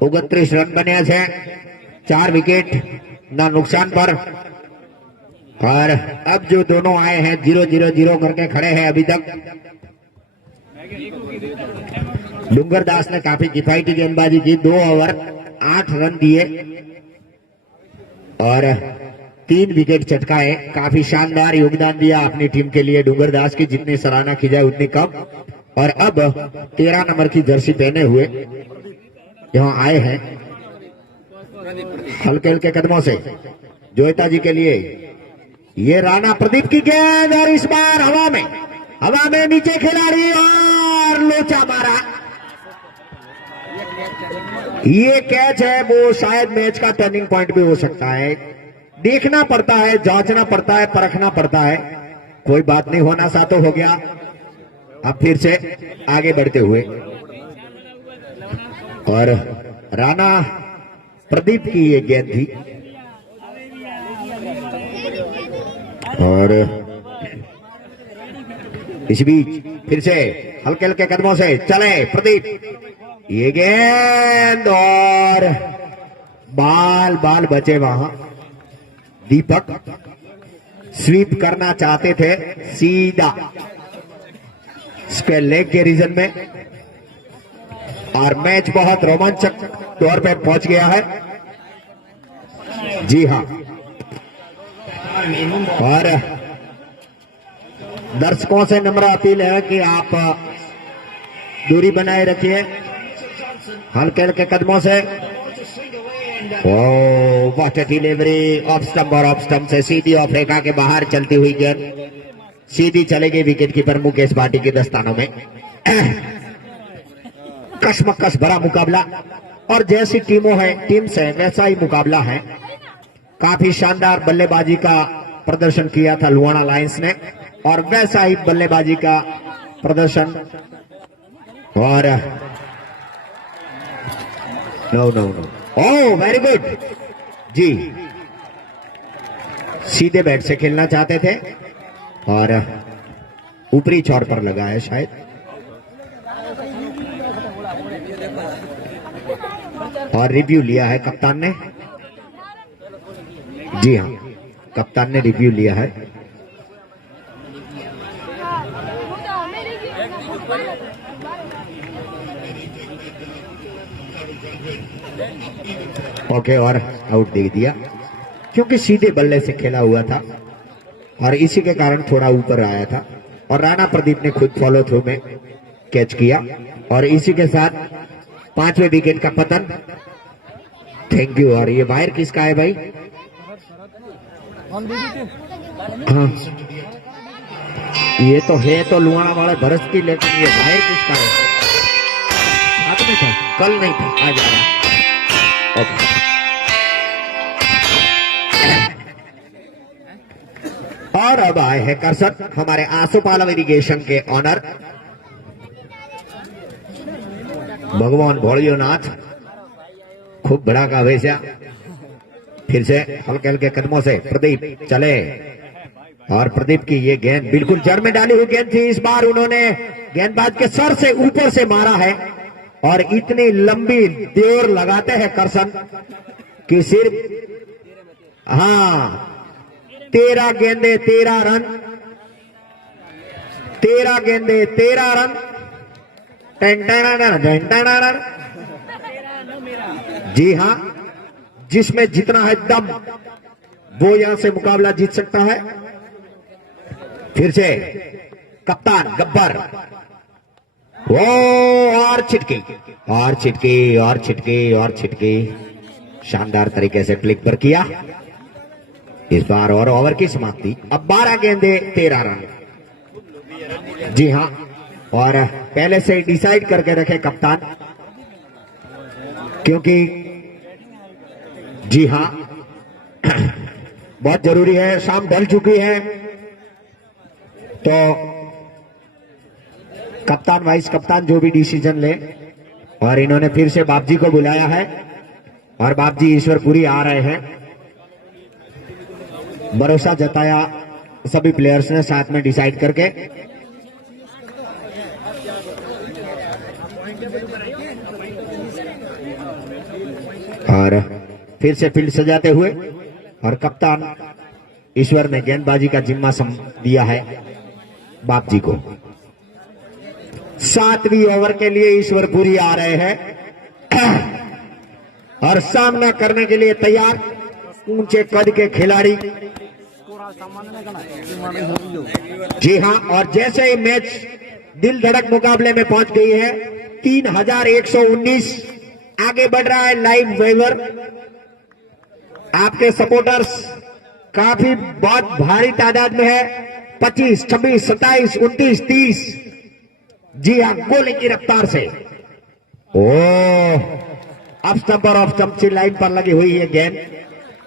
29 રન બન્યા છે, 4 विकेट ना नुकसान पर। और अब जो दोनों आए हैं 0-0-0 करके खड़े हैं अभी तक। डुंगरदास ने काफी किफायती गेंदबाजी की, 2 ओवर 8 रन दिए और 3 विकेट चटकाए। काफी शानदार योगदान दिया अपनी टीम के लिए डुंगरदास की, जितनी सराहना की जाए उतनी कम। और अब 13 नंबर की जर्सी पहने हुए यहाँ आए हैं हल्के हल्के कदमों से जोईता जी के लिए ये राणा प्रदीप की गेंद और इस बार हवा में नीचे खिलाड़ी और लोचा मारा। ये कैच है, वो शायद मैच का टर्निंग पॉइंट भी हो सकता है। देखना पड़ता है, जांचना पड़ता है, परखना पड़ता है। कोई बात नहीं, होना सा तो हो गया। अब फिर से आगे बढ़ते हुए और राणा प्रदीप की ये गेंद थी और इस बीच फिर से हल्के हल्के कदमों से चले प्रदीप। ये गेंद और बाल बचे वहां। दीपक स्वीप करना चाहते थे सीधा स्क्वायर लेग के रीजन में और मैच बहुत रोमांचक तौर पे पहुंच गया है। जी हां, और दर्शकों से नम्र अपील है कि आप दूरी बनाए रखिए हल्के हल्के कदमों से। Oh what a delivery, off stump और ऑफ स्टंप से सीधी ऑफ रेखा के बाहर चलती हुई गेंद सीधी चलेगी विकेट कीपर मुकेश भाटी के दस्तानों में। कशमकश भरा मुकाबला और जैसी टीम्स है वैसा ही मुकाबला है। काफी शानदार बल्लेबाजी का प्रदर्शन किया था लुहाना लायंस ने और वैसा ही बल्लेबाजी का प्रदर्शन और नो ओह वेरी गुड जी, सीधे बैट से खेलना चाहते थे और ऊपरी छोर पर लगा है शायद। और रिव्यू लिया है कप्तान ने। जी हां, कप्तान ने रिव्यू लिया है। ओके, और आउट दे दिया क्योंकि सीधे बल्ले से खेला हुआ था और इसी के कारण थोड़ा ऊपर आया था और राणा प्रदीप ने खुद फॉलो थ्रू में कैच किया और इसी के साथ 5वें विकेट का पतन। Thank you. और ये वायर किसका है भाई? हाँ, ये तो है तो लुहाना वाले भरत की, लेकिन ये वायर किसका है? आज नहीं था, कल नहीं था, आज आ रहा। और अब आए हैं कर्षण हमारे आसोपालव इरिगेशन के ऑनर भगवान भोलियोनाथ। खूब बड़ा का वैसा फिर से हल्के हल्के कदमों से प्रदीप चले और प्रदीप की ये गेंद बिल्कुल जड़ में डाली हुई गेंद थी। इस बार उन्होंने गेंदबाज के सर से ऊपर से मारा है और इतनी लंबी देर लगाते हैं कर्षण कि सिर्फ 13 गेंदे 13 रन, 13 गेंदे 13 रन, रन। जी हां, जिसमें जितना है दम वो यहां से मुकाबला जीत सकता है। फिर से कप्तान गब्बर, वो और छिटकी और छिटकी और छिटकी और छिटकी, शानदार तरीके से क्लिक पर किया। इस बार और ओवर की समाप्ति। अब 12 गेंदे 13 रन। जी हां, और पहले से डिसाइड करके रखे कप्तान, क्योंकि जी हां बहुत जरूरी है। शाम ढल चुकी है तो कप्तान वाइस कप्तान जो भी डिसीजन ले, और इन्होंने फिर से बापजी को बुलाया है और बापजी ईश्वरपुरी आ रहे हैं। भरोसा जताया सभी प्लेयर्स ने साथ में डिसाइड करके। और फिर से फील्ड सजाते हुए और कप्तान ईश्वर ने गेंदबाजी का जिम्मा दिया है बापजी को। 7वीं ओवर के लिए ईश्वरपुरी आ रहे हैं और सामना करने के लिए तैयार ऊंचे कद के खिलाड़ी। जी हां, और जैसे ही मैच दिल धड़क मुकाबले में पहुंच गई है, 3119 आगे बढ़ रहा है लाइव वेवर। आपके सपोर्टर्स काफी बहुत भारी तादाद में है। 25, 26, 27, 29, 30। जी हाँ, गोले की रफ्तार से। ऑफ स्टंप और ऑफ स्टंप की लाइन पर लगी हुई है गेंद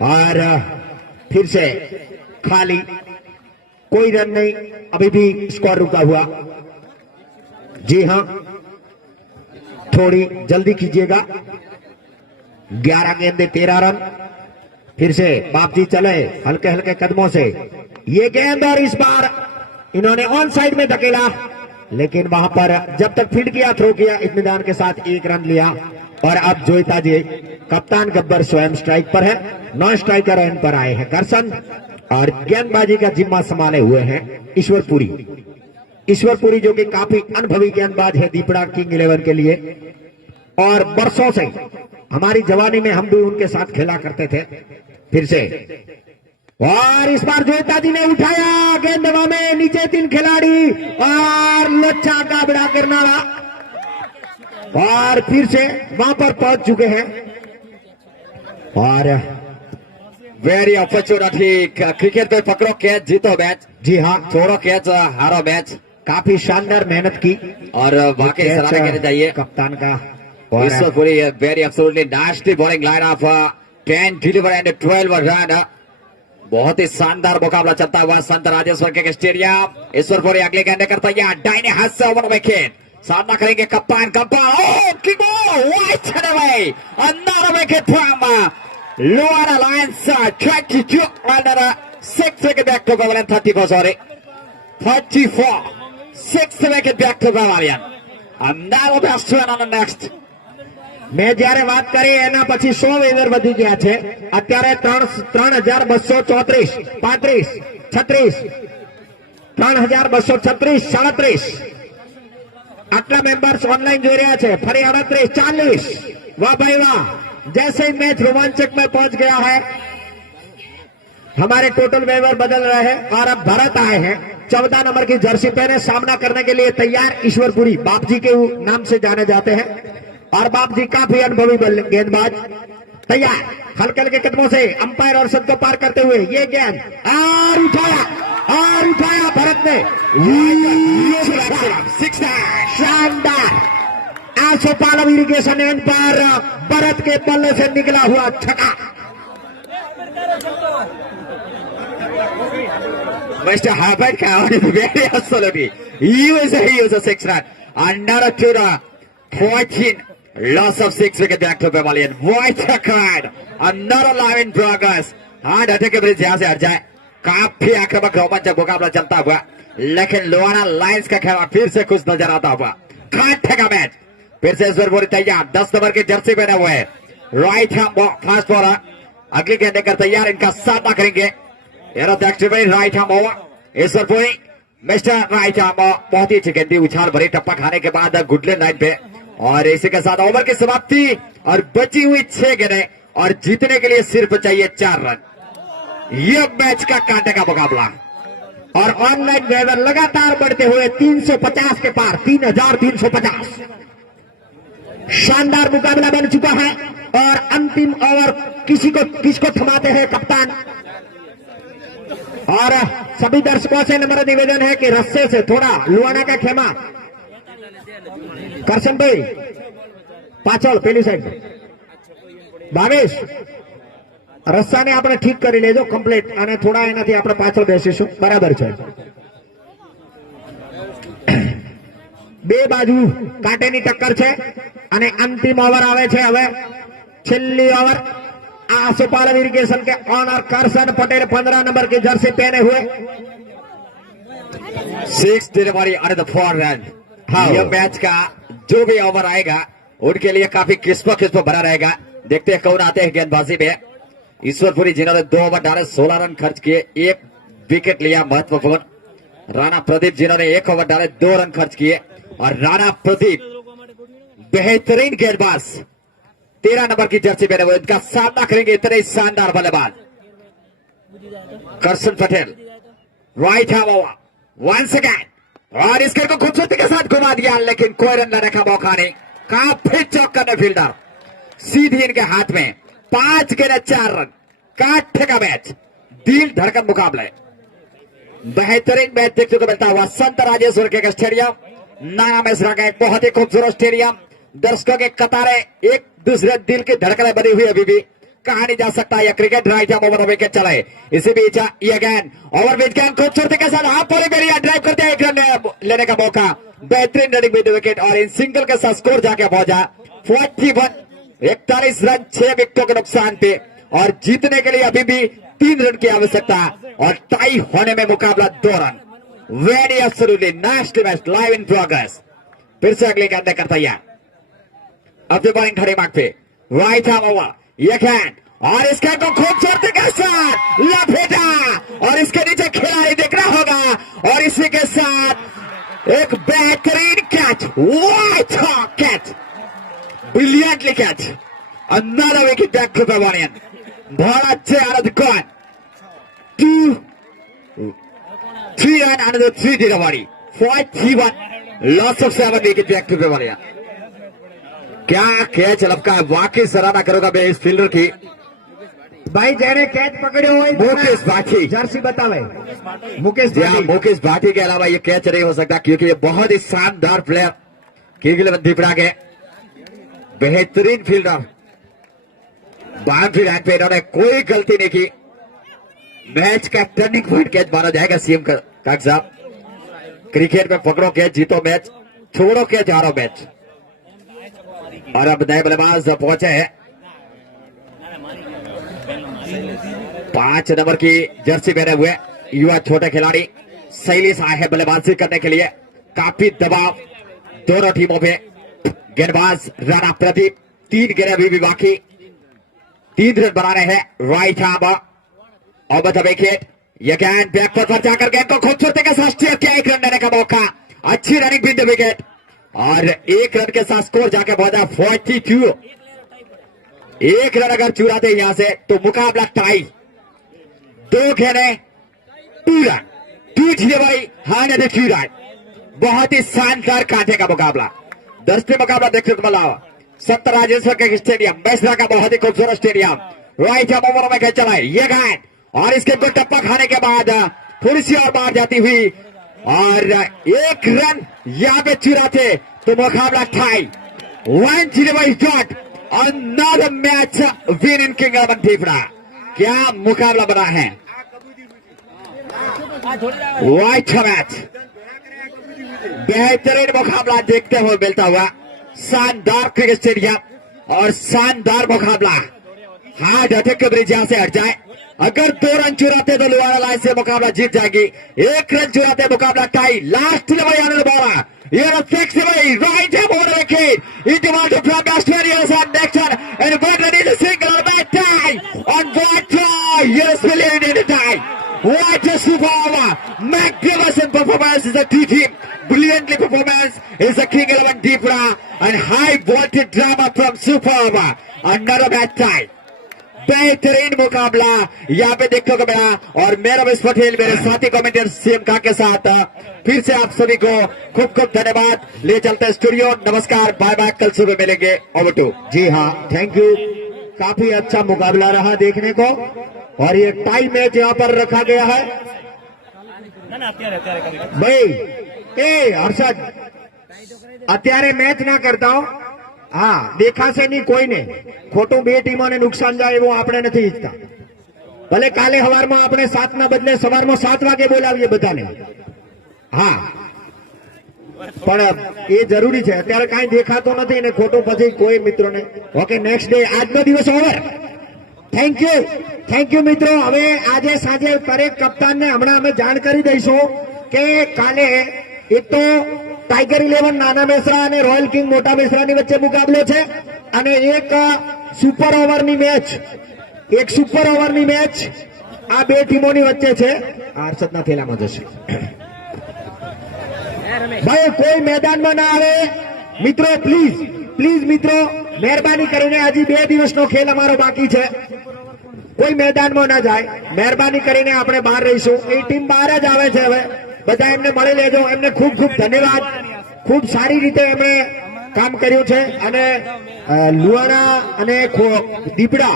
और फिर से खाली, कोई रन नहीं, अभी भी स्कोर रुका हुआ। जी हाँ, थोड़ी जल्दी कीजिएगा। 11 गेंदे 13 रन। फिर से बापजी चले हल्के हल्के कदमों से ये गेंद और इस बार इन्होंने ऑन साइड में धकेला, लेकिन वहां पर जब तक फील्ड किया, थ्रो किया, इत्मीनान के साथ 1 रन लिया। और अब जोईता जी, कप्तान गब्बर स्वयं स्ट्राइक पर है, 9 स्ट्राइकर एंड पर आए हैं करसन और गेंदबाजी का जिम्मा संभाले हुए हैं ईश्वरपुरी। ईश्वरपुरी जो कि काफी अनुभवी गेंदबाज है दीपड़ा किंग 11 के लिए और बरसों से, हमारी जवानी में हम भी उनके साथ खेला करते थे। फिर से और इस बार जोईता जी ने उठाया गेंद हवा में, नीचे 3 खिलाड़ी और लच्छा गाबड़ा करनाड़ा और फिर से वहां पर पहुंच चुके हैं। और वेरी अपॉर्चुनिटी, क्रिकेट पे पकड़ो कैच जीतो मैच, जी हाँ, छोड़ो कैच हारो मैच। काफी शानदार मेहनत की और वाकई सराहना करनी चाहिए कप्तान का। Ishwarpuri very absolutely nicely bowling line of 10 deliver and 12 run. बहुत ही शानदार मुकाबला चलता हुआ संत राजेश्वर के स्टेडियम। ईश्वरपुरी अगले गेंद करता है दाहिने हाथ से ओवर विकेट, सामना करेंगे कप्तान another wicket from Luana Lions, 22 under 6 wicket back to Pavilion, 34 sorry 34 6 wicket back to Pavilion. Another best one on the next. મેં જયારે વાત કરી એના પછી 100 વેવર વધી ગયા છે, અત્યારે 3234, 35, 36, 3236, 37 આટલા મેમ્બર્સ ઓનલાइन જોઈ રહ્યા છે। ફરી 38, 40। वाह भाई वाह, जैसे ही मैच रोमांचक में पहुंच गया है, हमारे टोटल वेवर बदल रहे हैं और अब भरत आए हैं 14 नंबर की जर्सी पहने, सामना करने के लिए तैयार। ईश्वरपुरी बाप जी के नाम से जाने जाते हैं और बाप जी काफी अनुभवी गेंदबाज, तैयार हल्के हल्के कदमों से अंपायर और सद को पार करते हुए ये गेंद और उठाया भरत ने, शानदार आसोपालव इरिगेशन एंड पर भरत के बल्ले से निकला हुआ छक्का। Mr. Herbert Cowan is very absolutely. He was a 6 run. Another to the 14. Loss of 6 wicket back to Pavilion. What a card. Another live in progress. Hard attack के ब्रिज यहां से हट जाए। काफी आक्रामक रोमांचक मुकाबला चलता हुआ, लेकिन लोहाना लायंस का खिलाड़ी फिर से खुश नजर आता हुआ। कांटे का मैच फिर से ईश्वरपुरी तैयार, 10 नंबर की जर्सी पहने हुए हैं, राइट हैंड फास्ट बॉलर। अगली गेंद लेकर तैयार, इनका सामना करेंगे right hand over Ishwarpuri. Mister right hand बहुत ही अच्छी गेंदी, उछाल भरी टप्पा खाने के बाद गुडलैंड लाइन पे, और इसी के साथ ओवर की समाप्ति और बची हुई 6 गेंदें और जीतने के लिए सिर्फ चाहिए 4 रन। यह मैच का कांटे का मुकाबला और ऑनलाइन वेवर लगातार बढ़ते हुए 350 के पार, 3350। शानदार मुकाबला बन चुका है और अंतिम ओवर किसको थमाते हैं कप्तान। और सभी दर्शकों से नम्र निवेदन है कि रस्से से थोड़ा लुआना का खेमा, करशन भाई पाछળ પેલી સાઈડ ભાવેશ રસ્સાને આપણે ઠીક કરી લેજો કમ્પ્લીટ, અને થોડા એનાથી આપણે પાછળ બેસીશું, બરાબર છે। બે બાજુ કાંટેની ટક્કર છે અને અંતિમ ઓવર આવે છે હવે, છેલ્લી ઓવર। आसोपालव इरिगेशन के ऑनर करसन पटेल 15 नंबर की जर्सी पहने हुए। 6 डिलीवरी और द 4 रन। यह मैच का जो भी ओवर आएगा उनके लिए काफी किस्मत भरा रहेगा। देखते हैं कौन आते हैं गेंदबाजी में। ईश्वरपुरी जिन्होंने 2 ओवर डाले, 16 रन खर्च किए, 1 विकेट लिया महत्वपूर्ण। राणा प्रदीप जिन्होंने 1 ओवर डाले, 2 रन खर्च किए, और राणा प्रदीप बेहतरीन गेंदबाज 13 नंबर की जर्सी पहने हुए। इनका सामना करेंगे इतने ही शानदार बल्लेबाज Karsan Patel. Right hand over once again, और इसके को खूबसूरती के साथ घुमा दिया, लेकिन कोई रन लाने का मौका नहीं। काफी चौका ने फील्डर, सीधी इनके हाथ में 5 गेंद 4 रन। कांटे का मैच, दिल धड़कन मुकाबला है, बेहतरीन मैच देखने को मिलता हुआ संत राजेश्वर के स्टेडियम नाना मिश्रा का एक बहुत ही खूबसूरत स्टेडियम। दर्शकों के कतारें, एक दूसरे दिल की धड़कनें बनी हुई अभी भी। कहा नहीं जा सकता यह क्रिकेट राइट ओवर विकेट चले। इसी बीच ये गेंद ओवर बीच गेंद खूबसूरती के साथ हाफ पर ड्राइव करते हैं, एक रन लेने का मौका, बेहतरीन रनिंग विद विकेट और इन सिंगल के साथ स्कोर जाके पहुंचा 41, 41 रन 6 विकेटों के नुकसान पे और जीतने के लिए अभी भी 3 रन की आवश्यकता और टाई होने में मुकाबला 2 run. Very absolutely nice match live in progress. फिर से अगली गेंद कर तैयार, अब जो बॉलिंग खड़े मार्ग पे राइट आर्म ओवर, ये गेंद और इस गेंद को खूबसूरती के साथ लपेटा और इसके नीचे खिलाड़ी दिख रहा होगा और इसी के साथ एक बेहतरीन catch, white catch, brilliantly catch, another wicket back to Pavilion. बहुत अच्छे आनंद कौन 2, 3 run another 3 delivery 41 loss of 7 wicket back to Pavilion. क्या कैच लपका है, वाकई सराहना करोगा मैं इस फील्डर की। भाई जेने कैच पकड़े हुए मुकेश भाटी, जर्सी बतावे मुकेश भाटी। मुकेश भाटी के अलावा ये कैच नहीं हो सकता क्योंकि ये बहुत ही शानदार प्लेयर किंग्स इलेवन दीपड़ा के बेहतरीन फील्डर। बाउंड्री लाइन पे इन्होंने कोई गलती नहीं की। मैच का टर्निंग पॉइंट कैच माना जाएगा सीएम काग साहब। क्रिकेट में पकड़ो कैच जीतो मैच, छोड़ो कैच हारो मैच। और अब नए बल्लेबाज पहुंचे हैं, 5 नंबर की जर्सी पहने हुए युवा छोटे खिलाड़ी शैलेश आए हैं बल्लेबाजी करने के लिए। काफी दबाव दोनों टीमों पे। गेंदबाज राणा प्रदीप, 3 गेंदें अभी भी बाकी, 3 रन बना रहे हैं। राइट आर्म और विकेट, यह गेंद बैक पर जाकर गेंद को खूबसूरती के साथ स्टेयर किया, 1 रन लेने का मौका, अच्छी रनिंग विद विकेट और 1 रन के साथ स्कोर जाके पहुंचा 42। 1 रन अगर चुराते यहां से तो मुकाबला टाई। 2 गेंदें 2 रन, 2 भाई हाँ 2 रन। बहुत ही शानदार कांटे का मुकाबला, दस्ती मुकाबला देखने को मिला संत राजेश्वर के स्टेडियम मिश्रा का बहुत ही खूबसूरत स्टेडियम। राइट आर्म ओवर में चला है ये गेंद और इसके को टप्पा खाने के बाद थोड़ी सी और बाहर जाती हुई और 1 रन यहां पे चुराते तो मुकाबला tie 1-0 dot. Another match win in Kings Eleven Deepda. क्या मुकाबला बना है, वाइट मैच, बेहतरीन मुकाबला देखते हुए मिलता हुआ शानदार क्रिकेट स्टेडियम और शानदार मुकाबला। हार्ड अटैक के ब्रिज यहां से हट जाए, अगर 2 रन चुराते तो लुआरा लाइन से मुकाबला जीत जाएगी। 1 रन चुराते मुकाबला टाई। लास्ट आने बोला ये right over wicket into one to from Australia's on next one and one run is a single by tie on what try. Yes, million in the tie. What a super magnificent performance is the team. Brilliantly performance is the King 11 Deepra and high voltage drama from Super. Another bad tie. बेहतरीन मुकाबला यहाँ पे देखने को मिला और मेरा रमेश पटेल मेरे साथी कमेंटेटर सीएम का के साथ फिर से आप सभी को खूब खूब धन्यवाद। ले चलते हैं स्टूडियो, नमस्कार, बाय बाय, कल सुबह मिलेंगे। Over to. जी हाँ, थैंक यू। काफी अच्छा मुकाबला रहा देखने को और ये टाई मैच यहाँ पर रखा गया है। भाई ए हर्षद અત્યારે મેચ ના કરતા હો, હા દેખાશે નહીં કોઈને, ખોટું 2 ટીમોને નુકસાન જાય એવું આપણે નથી ઈચ્છતા। ભલે કાલે સવારમાં આપણે 7 ના બદલે સવારમાં 7 વાગે બોલાવીએ બધાને, હા પણ એ જરૂરી છે। અત્યારે કાંઈ દેખાતો નથી ને ખોટું પછી કોઈ મિત્રોને। ઓકે, નેક્સ્ટ ડે, આજનો દિવસ ઓવર। થેન્ક યુ મિત્રો। હવે આજે સાંજે દરેક કપ્તાનને હમણાં અમે જાણ કરી દઈશું કે કાલે એક તો टाइगर 11 नाना मिश्रा और रॉयल किंग मोटा मिश्रा वच्चे मुकाबलो है અને એક સુપર ઓવરની મેચ આ 2 ટીમોની વચ્ચે છે। હર્ષદના થેલામાં જશે ભાઈ, કોઈ મેદાનમાં ના આવે મિત્રો, પ્લીઝ મિત્રો મહેરબાની કરીને હજી 2 દિવસનો ખેલ અમારો બાકી છે, કોઈ મેદાનમાં ના જાય, મહેરબાની કરીને આપણે બહાર રહીશું। એ ટીમ બહાર જ આવે છે, હવે બધા એમને મળી લેજો। એમને ખૂબ ખૂબ ધન્યવાદ, ખૂબ સારી રીતે એમણે કામ કર્યું છે અને લુહાણા અને દીપડા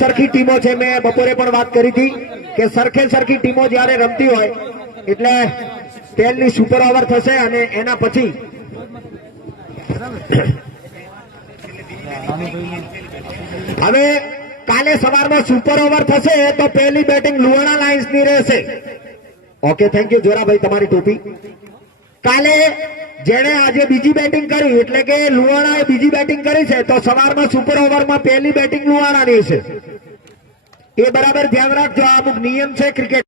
સરખી ટીમો છે। મેં બપોરે પણ વાત કરી હતી કે સરખે સરખી ટીમો જ્યારે રમતી હોય એટલે પહેલી સુપર ઓવર થશે અને એના પછી હવે કાલે સવારમાં સુપર ઓવર થશે તો પહેલી બેટિંગ લુહાણા લાયન્સની રહેશે. ઓકે, થેન્ક યુ જોરાભાઈ, તમારી ટોપી. કાલે જેણે આજે બીજી બેટિંગ કરી એટલે કે લુહાણાએ બીજી બેટિંગ કરી છે તો સવારમાં સુપર ઓવરમાં પહેલી બેટિંગ લુહાણાની છે. એ બરાબર ધ્યાન રાખજો, આ અમુક નિયમ છે ક્રિકેટ.